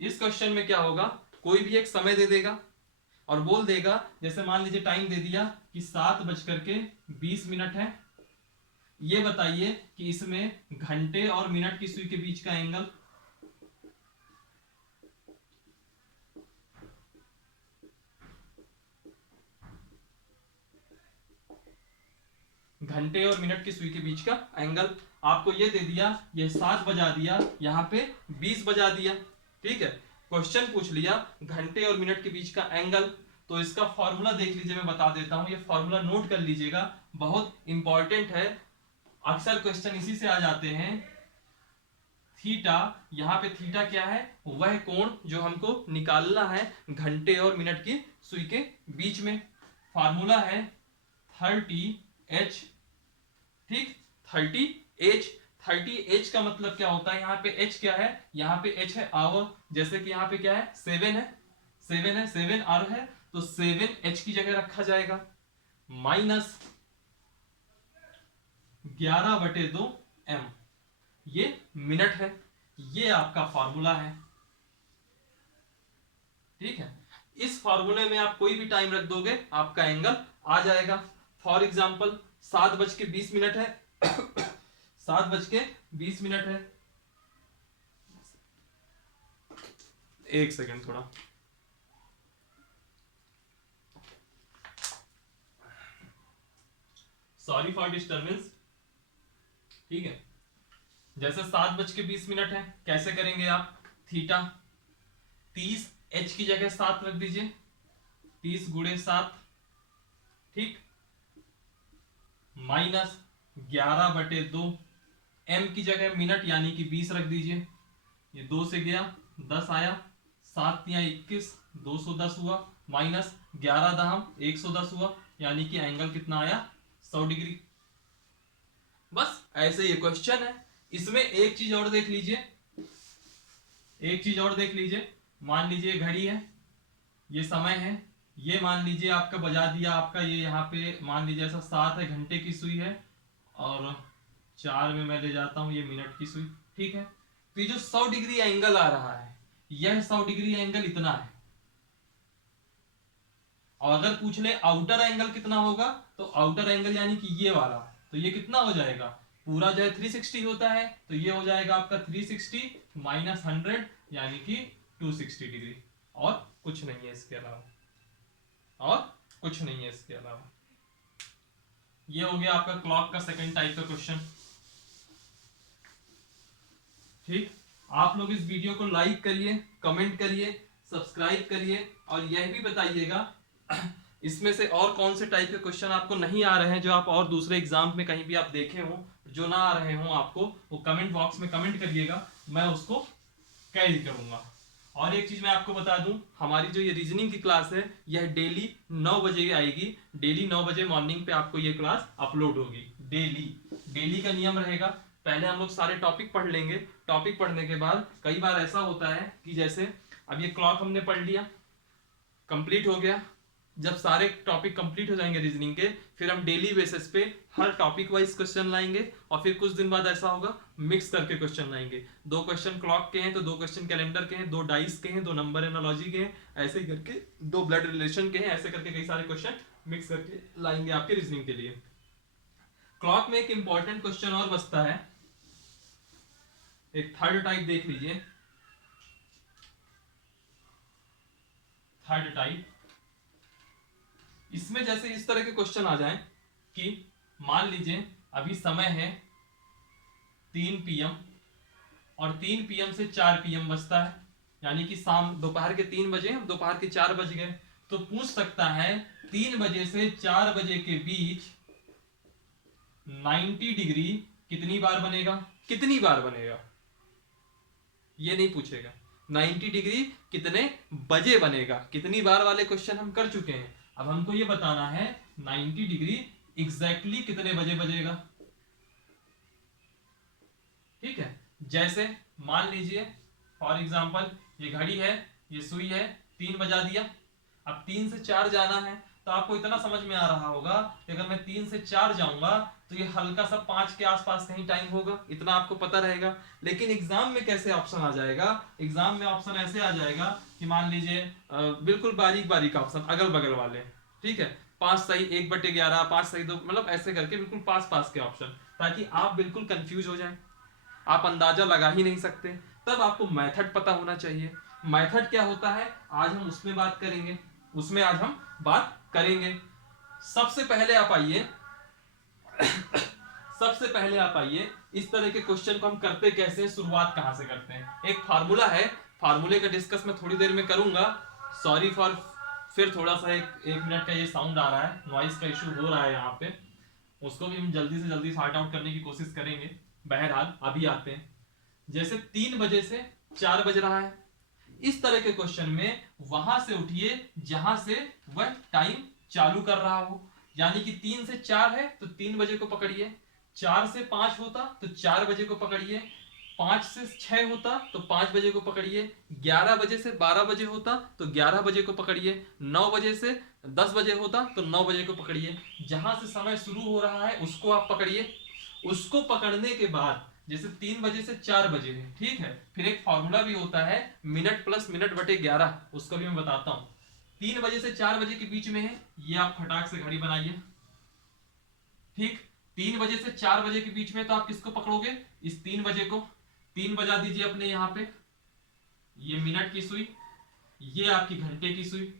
इस क्वेश्चन में क्या होगा, कोई भी एक समय दे देगा और बोल देगा, जैसे मान लीजिए टाइम दे दिया कि 7:20 है। ये बताइए कि इसमें घंटे और मिनट की सुई के बीच का एंगल। घंटे और मिनट की सुई के बीच का एंगल। आपको ये दे दिया, ये 7 बजा दिया, यहाँ पे 20 बजा दिया, ठीक है। क्वेश्चन पूछ लिया घंटे और मिनट के बीच का एंगल, तो इसका फॉर्मूला देख लीजिए, मैं बता देता हूं, ये फॉर्मूला नोट कर लीजिएगा, बहुत इंपॉर्टेंट है, अक्सर क्वेश्चन इसी से आ जाते हैं। थीटा, यहाँ पे थीटा क्या है, वह कोण जो हमको निकालना है घंटे और मिनट की सुई के बीच में। फार्मूला है 30h, ठीक, 30h। 30h का मतलब क्या होता है, यहाँ पे h क्या है, यहाँ पे h है आवर, जैसे कि यहाँ पे क्या है 7 है, 7 आवर है, तो 7h की जगह रखा जाएगा, माइनस 11/2 m, ये मिनट है, ये आपका फार्मूला है, ठीक है। इस फार्मूले में आप कोई भी टाइम रख दोगे आपका एंगल आ जाएगा। फॉर एग्जाम्पल 7:20 है 7:20 है, एक सेकेंड थोड़ा, सॉरी फॉर डिस्टर्बेंस, ठीक है। जैसे 7:20 है, कैसे करेंगे आप, थीटा 30h की जगह 7 रख दीजिए, 30 × 7, ठीक, माइनस 11/2 m की जगह मिनट यानी कि 20 रख दीजिए, ये 2 से गया 10 आया, 7 × 21 210 हुआ, माइनस 11 दहम 110 हुआ, यानी कि एंगल कितना आया 100 डिग्री। बस ऐसे ये क्वेश्चन है। इसमें एक चीज और देख लीजिए, एक चीज और देख लीजिए, मान लीजिए घड़ी है, ये समय है, ये मान लीजिए आपका बजा दिया, आपका ये यहाँ पे मान लीजिए ऐसा 7 है, घंटे की सुई है, और 4 में मैं ले जाता हूं ये मिनट की सुई, ठीक है। तो ये जो 100 डिग्री एंगल आ रहा है, यह 100 डिग्री एंगल इतना है, और अगर पूछ ले आउटर एंगल कितना होगा, तो आउटर एंगल यानी कि ये वाला, तो ये कितना हो जाएगा, पूरा जो है 360 होता है, तो ये हो जाएगा आपका 360 माइनस 100 यानी कि 260 डिग्री, और कुछ नहीं है इसके अलावा, और कुछ नहीं है इसके अलावा। ये हो गया आपका क्लॉक का सेकंड टाइप का क्वेश्चन, ठीक। आप लोग इस वीडियो को लाइक करिए, कमेंट करिए, सब्सक्राइब करिए, और यह भी बताइएगा इसमें से और कौन से टाइप के क्वेश्चन आपको नहीं आ रहे हैं, जो आप और दूसरे एग्जाम में कहीं भी आप देखे हो, जो ना आ रहे हो आपको, वो कमेंट बॉक्स में कमेंट करिएगा, मैं उसको कैरी करूंगा। और एक चीज मैं आपको बता दूं, हमारी जो ये रीजनिंग की क्लास है, यह डेली 9 बजे आएगी, डेली 9 बजे मॉर्निंग पे आपको ये क्लास अपलोड होगी, डेली का नियम रहेगा। पहले हम लोग सारे टॉपिक पढ़ लेंगे, टॉपिक पढ़ने के बाद कई बार ऐसा होता है कि जैसे अब ये क्लॉक हमने पढ़ लिया, कंप्लीट हो गया, जब सारे टॉपिक कंप्लीट हो जाएंगे रीजनिंग के, फिर हम डेली बेसिस पे हर टॉपिक वाइज क्वेश्चन लाएंगे, और फिर कुछ दिन बाद ऐसा होगा मिक्स करके क्वेश्चन लाएंगे, 2 क्वेश्चन क्लॉक के हैं तो 2 क्वेश्चन कैलेंडर के हैं, 2 डाइस के हैं, 2 नंबर एनालॉजी के हैं, ऐसे करके 2 ब्लड रिलेशन के हैं, ऐसे करके कई सारे क्वेश्चन मिक्स करके लाएंगे आपके रीजनिंग के लिए। क्लॉक में एक इंपॉर्टेंट क्वेश्चन और बचता है, एक थर्ड टाइप देख लीजिए, थर्ड टाइप, इसमें जैसे इस तरह के क्वेश्चन आ जाएं कि मान लीजिए अभी समय है 3 PM, और 3 PM से 4 PM बचता है, यानी कि शाम दोपहर के 3 बजे, दोपहर के 4 बज गए, तो पूछ सकता है 3 बजे से 4 बजे के बीच 90 डिग्री कितनी बार बनेगा, कितनी बार बनेगा, ये नहीं पूछेगा 90 डिग्री कितने बजे बनेगा, कितनी बार वाले क्वेश्चन हम कर चुके हैं, अब हमको ये बताना है 90 डिग्री एग्जैक्टली कितने बजे बजेगा, ठीक है। जैसे मान लीजिए फॉर एग्जांपल ये घड़ी है, ये सुई है, 3 बजा दिया, अब 3 से 4 जाना है, तो आपको इतना समझ में आ रहा होगा कि अगर मैं 3 से 4 जाऊंगा तो ये हल्का सा 5 के आसपास कहीं टाइम होगा, इतना आपको पता रहेगा। लेकिन एग्जाम में कैसे ऑप्शन आ जाएगा, एग्जाम में ऑप्शन ऐसे आ जाएगा कि मान लीजिए बिल्कुल बारीक बारीक ऑप्शन, अगल बगल वाले, ठीक है, 5 सही 1/11, 5 सही 2, मतलब ऐसे करके बिल्कुल पास पास के ऑप्शन, ताकि आप बिल्कुल कंफ्यूज हो जाए, आप अंदाजा लगा ही नहीं सकते। तब आपको मेथड पता होना चाहिए। मेथड क्या होता है आज हम उसमें बात करेंगे, उसमें आज हम बात करेंगे। सबसे पहले आप आइए सबसे पहले आप आइए, इस तरह के क्वेश्चन को हम करते कैसे हैं, शुरुआत कहां से करते हैं। एक फार्मूला है, फार्मूले का डिस्कस मैं थोड़ी देर में करूंगा। सॉरी फॉर, फिर थोड़ा सा एक मिनट का ये साउंड आ रहा है, नॉइस का इशू हो रहा है यहाँ पे, उसको भी हम जल्दी से जल्दी सॉर्ट आउट करने की कोशिश करेंगे। बहरहाल अभी आते हैं, जैसे 3 बजे से 4 बज रहा है, इस तरह के क्वेश्चन में वहां से उठिए जहां से वह टाइम चालू कर रहा हो। यानी कि 3 से 4 है तो 3 बजे को पकड़िए, 4 से 5 होता तो 4 बजे को पकड़िए, 5 से 6 होता तो 5 बजे को पकड़िए, 11 बजे से 12 बजे होता तो 11 बजे को पकड़िए, 9 बजे से 10 बजे होता तो 9 बजे को पकड़िए। जहां से समय शुरू हो रहा है उसको आप पकड़िए। उसको पकड़ने के बाद जैसे 3 बजे से 4 बजे है, ठीक है, फिर एक फॉर्मूला भी होता है मिनट प्लस मिनट बटे 11, उसको भी मैं बताता हूं। 3 बजे से 4 बजे के बीच में है, ये आप फटाक से घड़ी बनाइए, ठीक। 3 बजे से 4 बजे के बीच में तो आप किसको पकड़ोगे, इस 3 बजे को। 3 बजा दीजिए अपने यहां पे, ये मिनट की सुई, ये आपकी घंटे की सुई।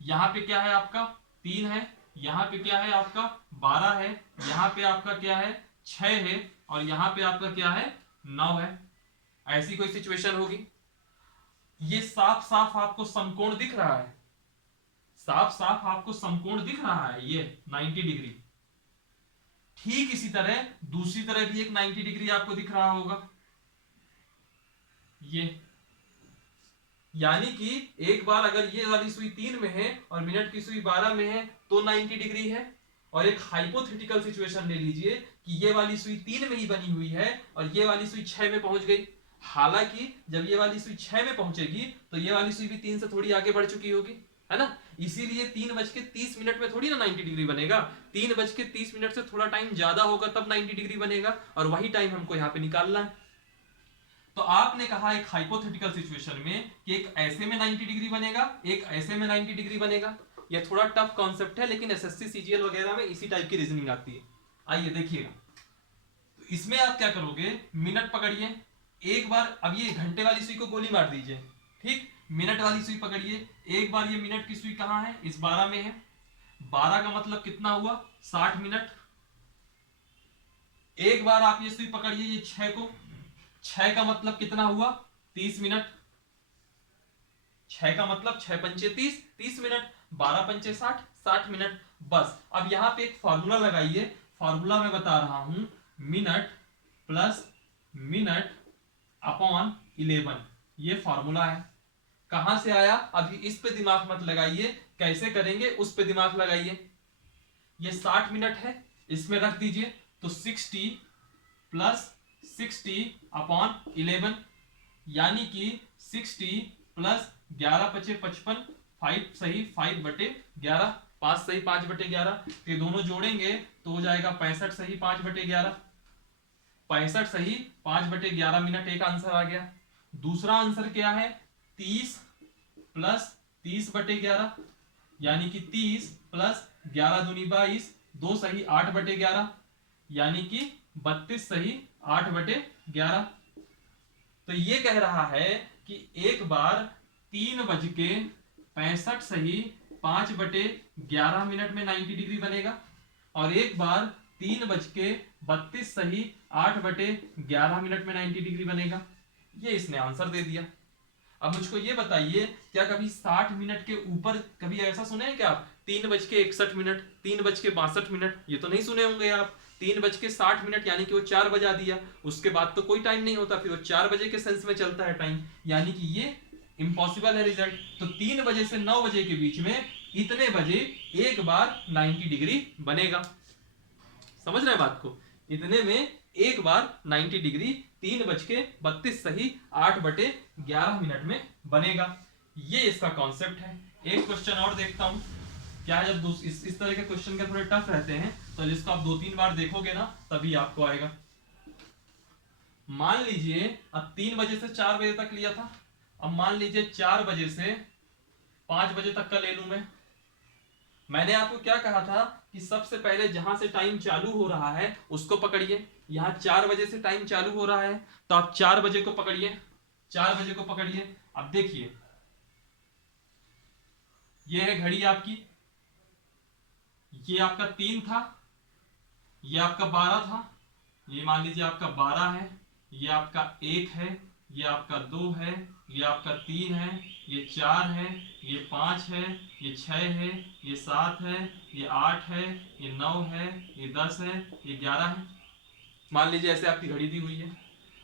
यहां पे क्या है आपका 3 है, यहां पे क्या है आपका 12 है, यहां पे आपका क्या है 6 है, और यहां पे आपका क्या है 9 है। ऐसी कोई सिचुएशन होगी। ये साफ साफ आपको समकोण दिख रहा है, साफ साफ आपको समकोण दिख रहा है, ये 90 डिग्री। ठीक इसी तरह दूसरी तरह भी एक 90 डिग्री आपको दिख रहा होगा, ये। यानी कि एक बार अगर ये वाली सुई 3 में है और मिनट की सुई 12 में है तो 90 डिग्री है। और एक हाइपोथेटिकल सिचुएशन ले लीजिए कि ये वाली सुई 3 में ही बनी हुई है और ये वाली सुई 6 में पहुंच गई। हालांकि जब ये वाली सुई 6 में पहुंचेगी तो ये वाली सुई भी 3 से थोड़ी आगे बढ़ चुकी होगी, है ना। इसीलिए 3:30 में थोड़ी ना 90 डिग्री बनेगा, 3:30 से थोड़ा टाइम ज्यादा होगा तब 90 डिग्री बनेगा, और वही टाइम हमको यहाँ पे निकालना है। तो आपने कहा एक हाइपोथेटिकल सिचुएशन में कि एक ऐसे में 90 डिग्री बनेगा, एक ऐसे में 90 डिग्री बनेगा। ये थोड़ा टफ कॉन्सेप्ट है, लेकिन एसएससी सीजीएल वगैरह में इसी टाइप की रीजनिंग आती है। आइए देखिएगा, तो इसमें आप क्या करोगे, मिनट पकड़िए एक बार। अब ये घंटे वाली सुई को गोली मार दीजिए, ठीक। मिनट वाली सुई पकड़िए एक बार। ये मिनट की सुई कहां है, इस 12 में है। 12 का मतलब कितना हुआ 60 मिनट। एक बार आप ये सुई पकड़िए ये 6 को, 6 का मतलब कितना हुआ 30 मिनट। 6 का मतलब 6 पंचे 30, 30 मिनट, 12 पंचे 60, 60 मिनट। बस अब यहां पे एक फॉर्मूला लगाइए, फॉर्मूला मैं बता रहा हूं, मिनट प्लस मिनट अपॉन 11, ये फॉर्मूला है। कहां से आया, अभी इस पे दिमाग मत लगाइए, कैसे करेंगे उस पे दिमाग लगाइए। ये 60 मिनट है, इसमें रख दीजिए, तो 60 प्लस 60 अपॉन 11, यानी कि 60 प्लस 11 पचे 55, 5 सही 5/11, 5 सही 5/11, ये दोनों जोड़ेंगे तो हो जाएगा 65 सही 5/11, 65 सही 5/11 मिनट, एक आंसर आ गया। दूसरा आंसर क्या है 30 प्लस 30/11, यानी कि 30 प्लस 11 दूनी 22, 2 सही 8/11, यानी कि 32 सही 8/11। तो ये कह रहा है कि एक बार 3:65 सही 5/11 मिनट में 90 डिग्री बनेगा, और एक बार 3:32 सही 8/11 मिनट में 90 डिग्री बनेगा। ये इसने आंसर दे दिया। अब मुझको ये बताइए, क्या कभी 60 मिनट के ऊपर कभी ऐसा सुने हैं क्या आप, 3:61 मिनट, 3:62 मिनट, ये तो नहीं सुने होंगे आप। 3:60 यानी कि वो 4 बजा दिया, उसके बाद तो कोई टाइम नहीं होता, फिर वो 4 बजे के सेंस में चलता है टाइम, यानी कि ये इम्पॉसिबल है रिजल्ट। तो 3 बजे से 9 बजे के बीच में इतने बजे एक बार 90 डिग्री बनेगा। समझ रहे हैं बात को, इतने में एक बार 90 डिग्री 3:32 सही 8/11 मिनट में बनेगा। ये इसका कॉन्सेप्ट है। एक क्वेश्चन और देखता हूं, क्या है जब इस तरह के क्वेश्चन के थोड़े टफ रहते हैं तो जिसको आप 2-3 बार देखोगे ना तभी आपको आएगा। मान लीजिए अब 3 बजे से 4 बजे तक लिया था, अब मान लीजिए 4 बजे से 5 बजे तक का ले लूं मैंने आपको क्या कहा था कि सबसे पहले जहां से टाइम चालू हो रहा है उसको पकड़िए। यहां 4 बजे से टाइम चालू हो रहा है तो आप 4 बजे को पकड़िए, 4 बजे को पकड़िए। अब देखिए ये है घड़ी आपकी, ये आपका 3 था, ये आपका 12 था, ये मान लीजिए आपका 12 है, ये आपका 1 है, ये आपका 2 है, ये आपका 3 है, ये 4 है, ये 5 है, ये 6 है, ये 7 है, ये 8 है, ये 9 है, ये 10 है, ये 11 है। मान लीजिए ऐसे आपकी घड़ी दी हुई है।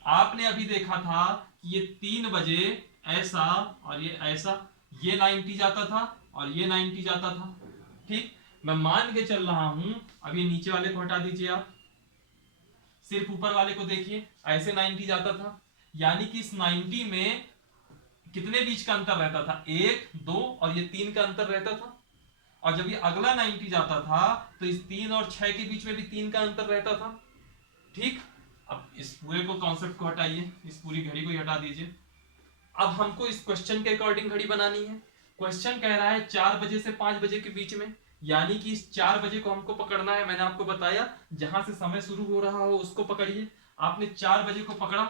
आपने अभी देखा था कि ये 3 बजे ऐसा और ये ऐसा, ये 90 जाता था और ये 90 जाता था। ठीक, मैं मान के चल रहा हूं। अब ये नीचे वाले को हटा दीजिए आप, सिर्फ ऊपर वाले को देखिए, ऐसे 90 जाता था। यानी कि इस 90 में कितने बीच का अंतर रहता था? 1, 2 और ये 3 का अंतर रहता था। और जब ये अगला 90 जाता था तो इस 3 और 6 के बीच में भी 3 का अंतर रहता था। ठीक, अब इस पूरे को कॉन्सेप्ट को हटाइए, इस पूरी घड़ी को ही हटा दीजिए। अब हमको इस क्वेश्चन के अकॉर्डिंग घड़ी बनानी है। क्वेश्चन कह रहा है 4 बजे से 5 बजे के बीच में, यानी कि इस 4 बजे को हमको पकड़ना है। मैंने आपको बताया जहां से समय शुरू हो रहा हो उसको पकड़िए। आपने 4 बजे को पकड़ा,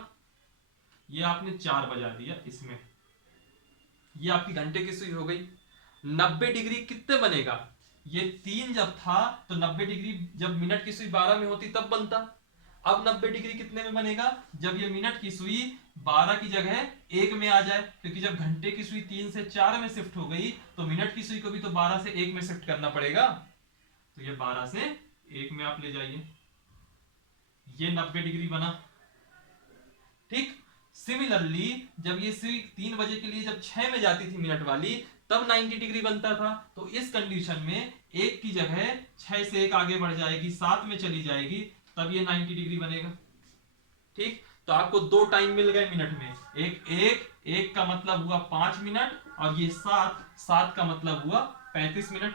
ये आपने 4 बजा दिया इसमें, ये आपकी घंटे की सुई हो गई। 90 डिग्री कितने बनेगा? ये 3 जब था तो 90 डिग्री जब मिनट की सुई 12 में होती तब बनता। अब 90 डिग्री कितने में बनेगा? जब ये मिनट की सुई 12 की जगह 1 में आ जाए, क्योंकि जब घंटे की सुई 3 से 4 में शिफ्ट हो गई तो मिनट की सुई को भी तो 12 से 1 में शिफ्ट करना पड़ेगा। तो ये 12 से 1 में आप ले जाइए, ये 90 डिग्री बना। ठीक, सिमिलरली जब ये सुई 3 बजे के लिए जब 6 में जाती थी मिनट वाली, तब 90 डिग्री बनता था। तो इस कंडीशन में 1 की जगह 6 से 1 आगे बढ़ जाएगी, 7 में चली जाएगी, तब ये 90 डिग्री बनेगा। ठीक, तो आपको 2 टाइम मिल गए मिनट में, एक का मतलब हुआ 5 मिनट और ये 7 का मतलब हुआ 35 मिनट।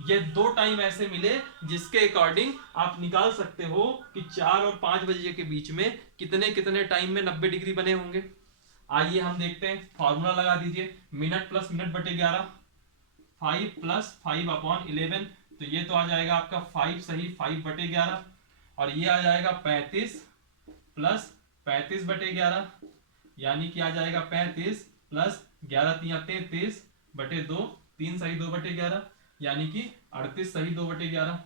ये 2 टाइम ऐसे मिले जिसके अकॉर्डिंग आप निकाल सकते हो कि 4 और 5 बजे के बीच में कितने कितने टाइम में 90 डिग्री बने होंगे। आइए हम देखते हैं, फॉर्मूला लगा दीजिए, मिनट प्लस मिनट बटे 11, 5 प्लस 5 अपॉन 11, तो ये तो आ जाएगा आपका 5 सही 5 बटे 11, और ये आ जाएगा 35 प्लस 35 बटे 11, यानी कि आ जाएगा 35 प्लस 11 3 33 बटे 2, 3 सही 2 बटे 11, यानी कि 38 सही 2 बटे 11।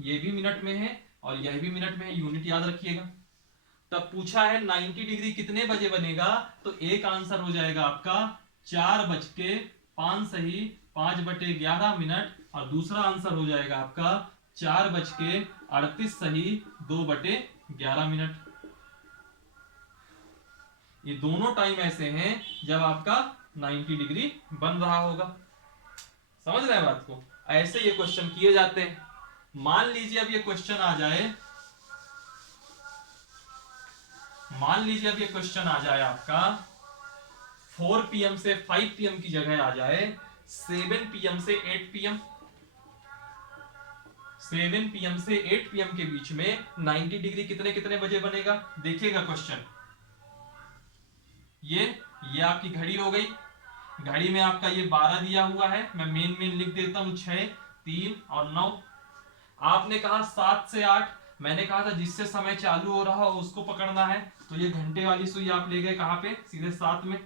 ये भी मिनट में है और यह भी मिनट में है, यूनिट याद रखिएगा। तब पूछा है 90 डिग्री कितने बजे बनेगा, तो एक आंसर हो जाएगा आपका 4:05 सही 5 बटे 11 मिनट, और दूसरा आंसर हो जाएगा आपका 4:38 सही 2 बटे 11 मिनट। ये दोनों टाइम ऐसे हैं जब आपका 90 डिग्री बन रहा होगा। समझ रहे हैं बात को? ऐसे ये क्वेश्चन किए जाते हैं। मान लीजिए अब ये क्वेश्चन आ जाए, मान लीजिए अब ये क्वेश्चन आ जाए आपका 4 PM से 5 PM की जगह आ जाए 7 PM से 8 PM। 7 PM से 8 PM के बीच में 90 डिग्री कितने कितने बजे बनेगा? देखिएगा क्वेश्चन, ये आपकी घड़ी हो गई। घड़ी में आपका ये 12 दिया हुआ है, मैं मेन लिख देता हूं, 6 3 और 9। आपने कहा 7 से 8, मैंने कहा था जिससे समय चालू हो रहा हो उसको पकड़ना है, तो ये घंटे वाली सुई आप ले गए कहां पे? सीधे 7 में।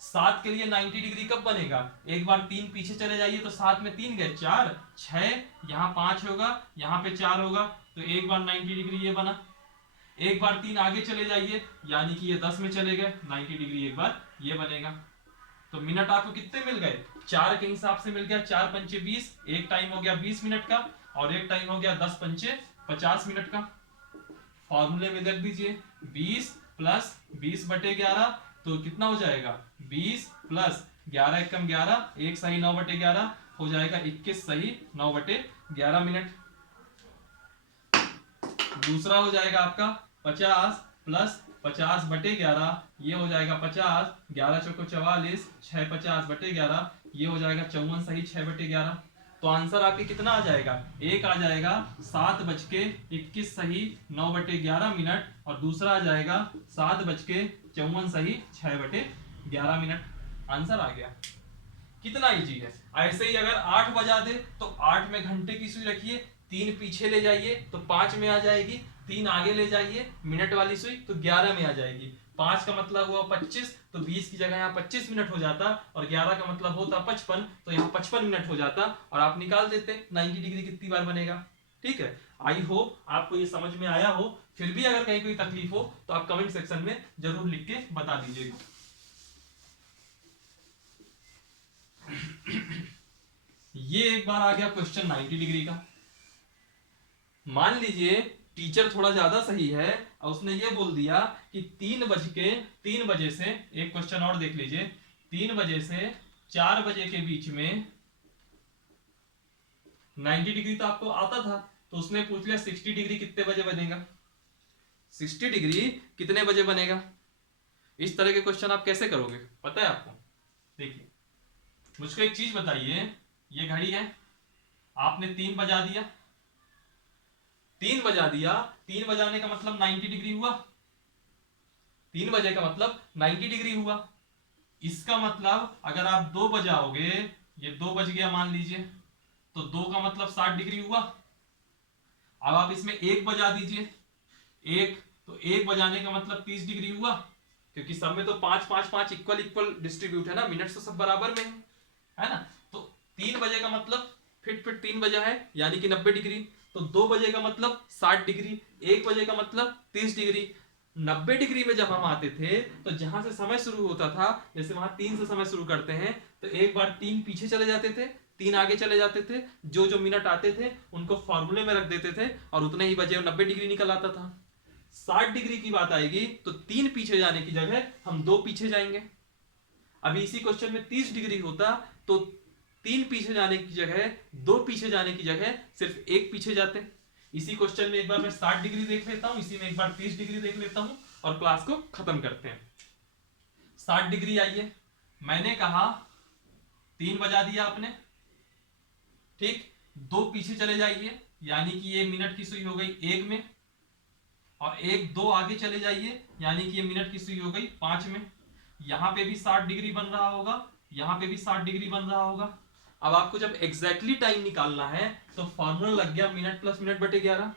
7 के लिए 90 डिग्री कब बनेगा? एक बार 3 पीछे चले जाइए तो 7 में 3 गए 4, 6, यहाँ 5 होगा, यहाँ पे 4 होगा, तो एक बार 90 डिग्री ये बना। एक बार 3 आगे चले जाइए, यानी कि ये 10 में चले गए, 90 डिग्री एक बार ये बनेगा। तो मिनट आपको कितने मिल गए? 4 के हिसाब से मिल गया, 4 पंचे 20, एक टाइम हो गया 20 मिनट का और एक टाइम हो गया 10 पंचे 50 मिनट का। फॉर्मूले में रख दीजिए 20 प्लस 20 बटे 11, तो कितना हो जाएगा? 20 प्लस 11 एकम 11, एक सही 9 बटे 11 हो जाएगा 21 सही 9 बटे 11 मिनट। दूसरा हो जाएगा आपका 50 प्लस 50 बटे 11, ये हो जाएगा 50, 11 चौको 44, 6 50 बटे 11, ये हो जाएगा 54 सही 6 बटे 11। तो आंसर आपके कितना आ जाएगा? एक आ जाएगा 7:21 सही 9 बटे 11 मिनट, और दूसरा आ जाएगा 7:54 सही 6 बटे 11 मिनट। आंसर आ गया। कितना इजी है। ऐसे ही अगर 8 बजा दे तो 8 में घंटे की सुई रखिए, 3 पीछे ले जाइए तो 5 में आ जाएगी, 3 आगे ले जाइए मिनट वाली सुई तो 11 में आ जाएगी। 5 का मतलब हुआ 25, तो 20 की जगह यहाँ 25 मिनट हो जाता, और 11 का मतलब होता 55, तो यहाँ 55 मिनट हो जाता, और आप निकाल देते 90 डिग्री कितनी बार बनेगा। ठीक है, आई होप आपको ये समझ में आया हो। फिर भी अगर कहीं कोई तकलीफ हो तो आप कमेंट सेक्शन में जरूर लिख के बता दीजिएगा। ये एक बार आ गया क्वेश्चन 90 डिग्री का। मान लीजिए टीचर थोड़ा ज्यादा सही है और उसने ये बोल दिया कि 3 बजे से, एक क्वेश्चन और देख लीजिए, 3 बजे से 4 बजे के बीच में 90 डिग्री तो आपको आता था, तो उसने पूछ लिया 60 डिग्री कितने बजे बनेगा, 60 डिग्री कितने बजे बनेगा। इस तरह के क्वेश्चन आप कैसे करोगे पता है आपको। देखिए मुझको एक चीज बताइए, ये घड़ी है, आपने 3 बजा दिया, 3 बजा दिया, 3 बजाने का मतलब 90 डिग्री हुआ, 3 बजे का मतलब 90 डिग्री हुआ। इसका मतलब अगर आप 2 बजाओगे, ये 2 बज गया मान लीजिए, तो 2 का मतलब 60 डिग्री हुआ। अब आप इसमें 1 बजा दीजिए, 1, तो 1 बजाने का मतलब 30 डिग्री हुआ, क्योंकि सब में तो 5 5 5 इक्वल इक्वल डिस्ट्रीब्यूट है ना, मिनट तो सब बराबर में है ना। तो 3 बजे का मतलब फिट 3 बजा है यानी कि 90 डिग्री, तो 2 बजे का मतलब 60 डिग्री, 1 बजे का मतलब 30 डिग्री। 90 डिग्री में जब हम आते थे तो जहां से समय शुरू होता था, जैसे वहां 3 से समय शुरू करते हैं, तो एक बार 3 पीछे चले जाते थे, 3 आगे चले जाते थे, जो जो मिनट आते थे उनको फॉर्मूले में रख देते थे और उतने ही बजे 90 डिग्री निकल आता था। 60 डिग्री की बात आएगी तो 3 पीछे जाने की जगह हम 2 पीछे जाएंगे। अभी इसी क्वेश्चन में 30 डिग्री होता तो 3 पीछे जाने की जगह, 2 पीछे जाने की जगह सिर्फ 1 पीछे जाते। इसी क्वेश्चन में एक बार मैं 60 डिग्री देख लेता हूं, इसी में एक बार 30 डिग्री देख लेता हूं और क्लास को खत्म करते हैं। 60 डिग्री आइए, मैंने कहा 3 बजा दिया आपने, ठीक, 2 पीछे चले जाइए यानी कि ये मिनट की सुई हो गई 1 में, और 1 2 आगे चले जाइए यानी कि ये मिनट की सुई हो गई 5 में। यहां पे भी 60 डिग्री बन रहा होगा, यहां पे भी 60 डिग्री बन रहा होगा। अब आपको जब एग्जैक्टली टाइम निकालना है तो फॉर्मूला लग गया मिनट प्लस मिनट बटे 11।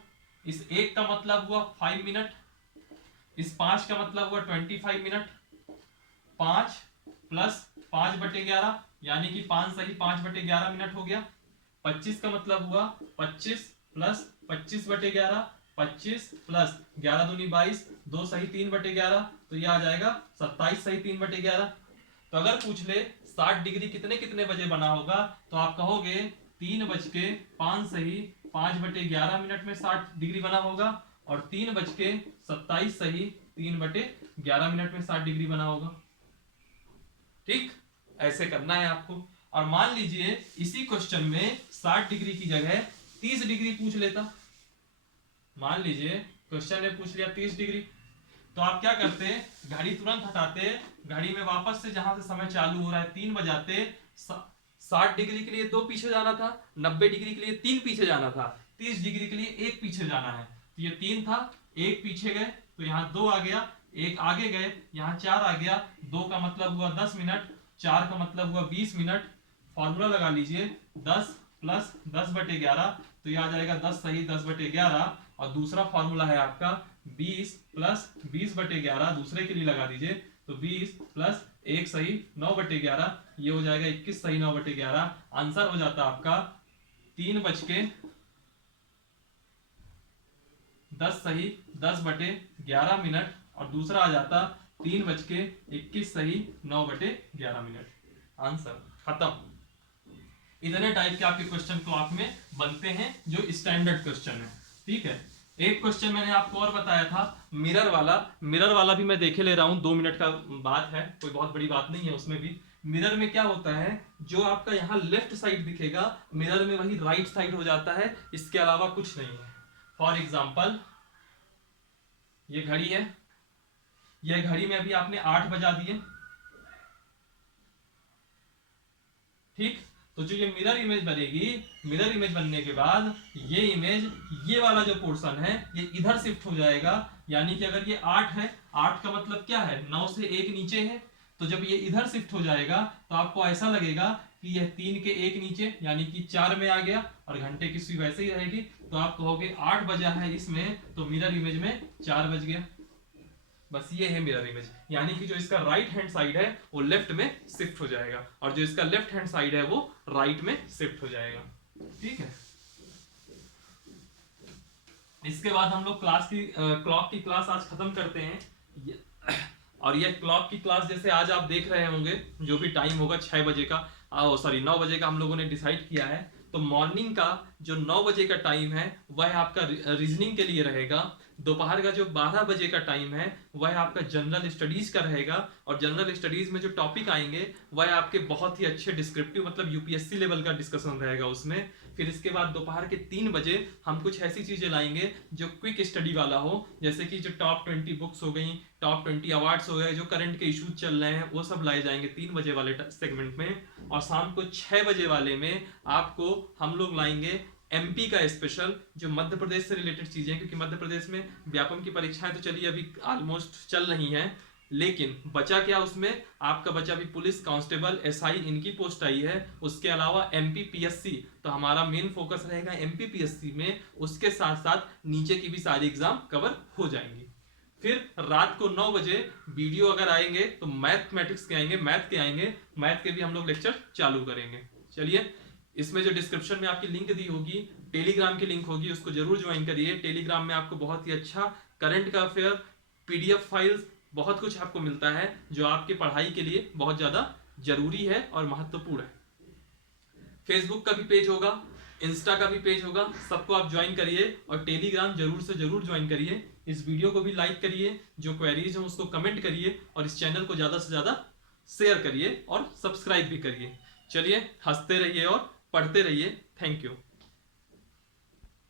इस 1 का मतलब हुआ 5 मिनट, इस 5 का मतलब हुआ 25 मिनट, 5 प्लस 5 बटे 11 यानी कि 5 सही 5 बटे 11 मिनट हो गया। 25 का मतलब हुआ 25 प्लस 25 बटे 11, 25 प्लस 11 दूनी 22, 2 सही 3 बटे 11, तो ये आ जाएगा 27 सही 3 बटे 11। तो अगर पूछ ले 60 डिग्री कितने कितने बजे बना होगा, तो आप कहोगे 3:05 सही 5 बटे 11 मिनट में 60 डिग्री बना होगा, और 3:27 सही 3 बटे 11 मिनट में 60 डिग्री बना होगा। ठीक, ऐसे करना है आपको। और मान लीजिए इसी क्वेश्चन में 60 डिग्री की जगह 30 डिग्री पूछ लेता, मान लीजिए क्वेश्चन ने पूछ लिया 30 डिग्री, तो आप क्या करते, घड़ी तुरंत हटाते, घड़ी में वापस से जहां से समय चालू हो रहा है 3 बजाते, 60 डिग्री के लिए 2 पीछे जाना था, 90 डिग्री के लिए 3 पीछे जाना था, 30 डिग्री के लिए 1 पीछे जाना है। तो ये 3 था, 1 पीछे गए तो यहाँ 2 आ गया, 1 आगे गए यहाँ 4 आ गया, 2 का मतलब हुआ 10 मिनट, 4 का मतलब हुआ 20 मिनट। फॉर्मूला लगा लीजिए 10 प्लस 10 बटे 11, तो यह आ जाएगा 10 सही 10 बटे 11, और दूसरा फॉर्मूला है आपका 20 प्लस 20 बटे 11, दूसरे के लिए लगा दीजिए, तो 20 प्लस 1 सही 9 बटे 11, ये हो जाएगा 21 सही 9 बटे 11। आंसर हो जाता आपका 3:10 सही 10 बटे 11 मिनट, और दूसरा आ जाता 3:21 सही 9 बटे 11 मिनट। आंसर खत्म। इतने टाइप के आपके क्वेश्चन क्लॉक में बनते हैं जो स्टैंडर्ड क्वेश्चन है। ठीक है, एक क्वेश्चन मैंने आपको और बताया था मिरर वाला, मिरर वाला भी मैं देखे ले रहा हूं, 2 मिनट का बात है, कोई बहुत बड़ी बात नहीं है उसमें भी। मिरर में क्या होता है, जो आपका यहाँ लेफ्ट साइड दिखेगा मिरर में वही राइट साइड हो जाता है, इसके अलावा कुछ नहीं है। फॉर एग्जाम्पल ये घड़ी है, यह घड़ी में अभी आपने 8 बजा दिए, ठीक, तो जो ये मिरर इमेज बनेगी, मिरर इमेज बनने के बाद ये इमेज, ये वाला जो पोर्शन है ये इधर शिफ्ट हो जाएगा, यानी कि अगर ये 8 है, 8 का मतलब क्या है 9 से 1 नीचे है, तो जब ये इधर शिफ्ट हो जाएगा तो आपको ऐसा लगेगा कि यह 3 के 1 नीचे यानी कि 4 में आ गया, और घंटे की सुई वैसे ही रहेगी, तो आप कहोगे 8 बजा है इसमें, तो मिरर इमेज में 4 बज गया। बस ये है मिरर इमेज, यानी कि जो इसका राइट हैंड साइड है वो लेफ्ट में शिफ्ट हो जाएगा और जो इसका लेफ्ट हैंड साइड है वो राइट में शिफ्ट हो जाएगा। ठीक है, इसके बाद हम लोग क्लॉक की क्लास आज खत्म करते हैं। और ये क्लॉक की क्लास जैसे आज आप देख रहे होंगे, जो भी टाइम होगा 6 बजे का, सॉरी 9 बजे का हम लोगों ने डिसाइड किया है। तो मॉर्निंग का जो 9 बजे का टाइम है वह आपका रीजनिंग के लिए रहेगा। दोपहर का जो 12 बजे का टाइम है वह आपका जनरल स्टडीज का रहेगा और जनरल स्टडीज में जो टॉपिक आएंगे वह आपके बहुत ही अच्छे डिस्क्रिप्टिव मतलब यूपीएससी लेवल का डिस्कशन रहेगा उसमें। फिर इसके बाद दोपहर के 3 बजे हम कुछ ऐसी चीजें लाएंगे जो क्विक स्टडी वाला हो, जैसे कि जो टॉप 20 बुक्स हो गई, टॉप 20 अवार्ड्स हो गए, जो करंट के इश्यूज चल रहे हैं वो सब लाए जाएंगे 3 बजे वाले सेगमेंट में। और शाम को 6 बजे वाले में आपको हम लोग लाएंगे एमपी का स्पेशल, जो मध्य प्रदेश से रिलेटेड चीजें, क्योंकि मध्य प्रदेश में व्यापम की परीक्षाएं तो चलिए अभी ऑलमोस्ट चल रही हैं, लेकिन बचा क्या उसमें, आपका बचा भी पुलिस कांस्टेबल एसआई इनकी पोस्ट आई है, उसके अलावा एमपी पीएससी। तो हमारा मेन फोकस रहेगा एमपी पीएससी में, उसके साथ साथ नीचे की भी सारी एग्जाम कवर हो जाएंगी। फिर रात को 9 बजे वीडियो अगर आएंगे तो मैथमेटिक्स के आएंगे, मैथ के आएंगे, मैथ के भी हम लोग लेक्चर चालू करेंगे। चलिए, इसमें जो डिस्क्रिप्शन में आपकी लिंक दी होगी, टेलीग्राम की लिंक होगी, उसको जरूर ज्वाइन करिए। टेलीग्राम में आपको बहुत ही अच्छा करंट का अफेयर, पीडीएफ फाइल्स, बहुत कुछ आपको मिलता है जो आपकी पढ़ाई के लिए बहुत ज्यादा जरूरी है और महत्वपूर्ण है। फेसबुक का भी पेज होगा, इंस्टा का भी पेज होगा, सबको आप ज्वाइन करिए और टेलीग्राम जरूर से जरूर ज्वाइन करिए। इस वीडियो को भी लाइक करिए, जो क्वेरीज हो उसको कमेंट करिए और इस चैनल को ज्यादा से ज्यादा शेयर करिए और सब्सक्राइब भी करिए। चलिए, हंसते रहिए और पढ़ते रहिए। Thank you.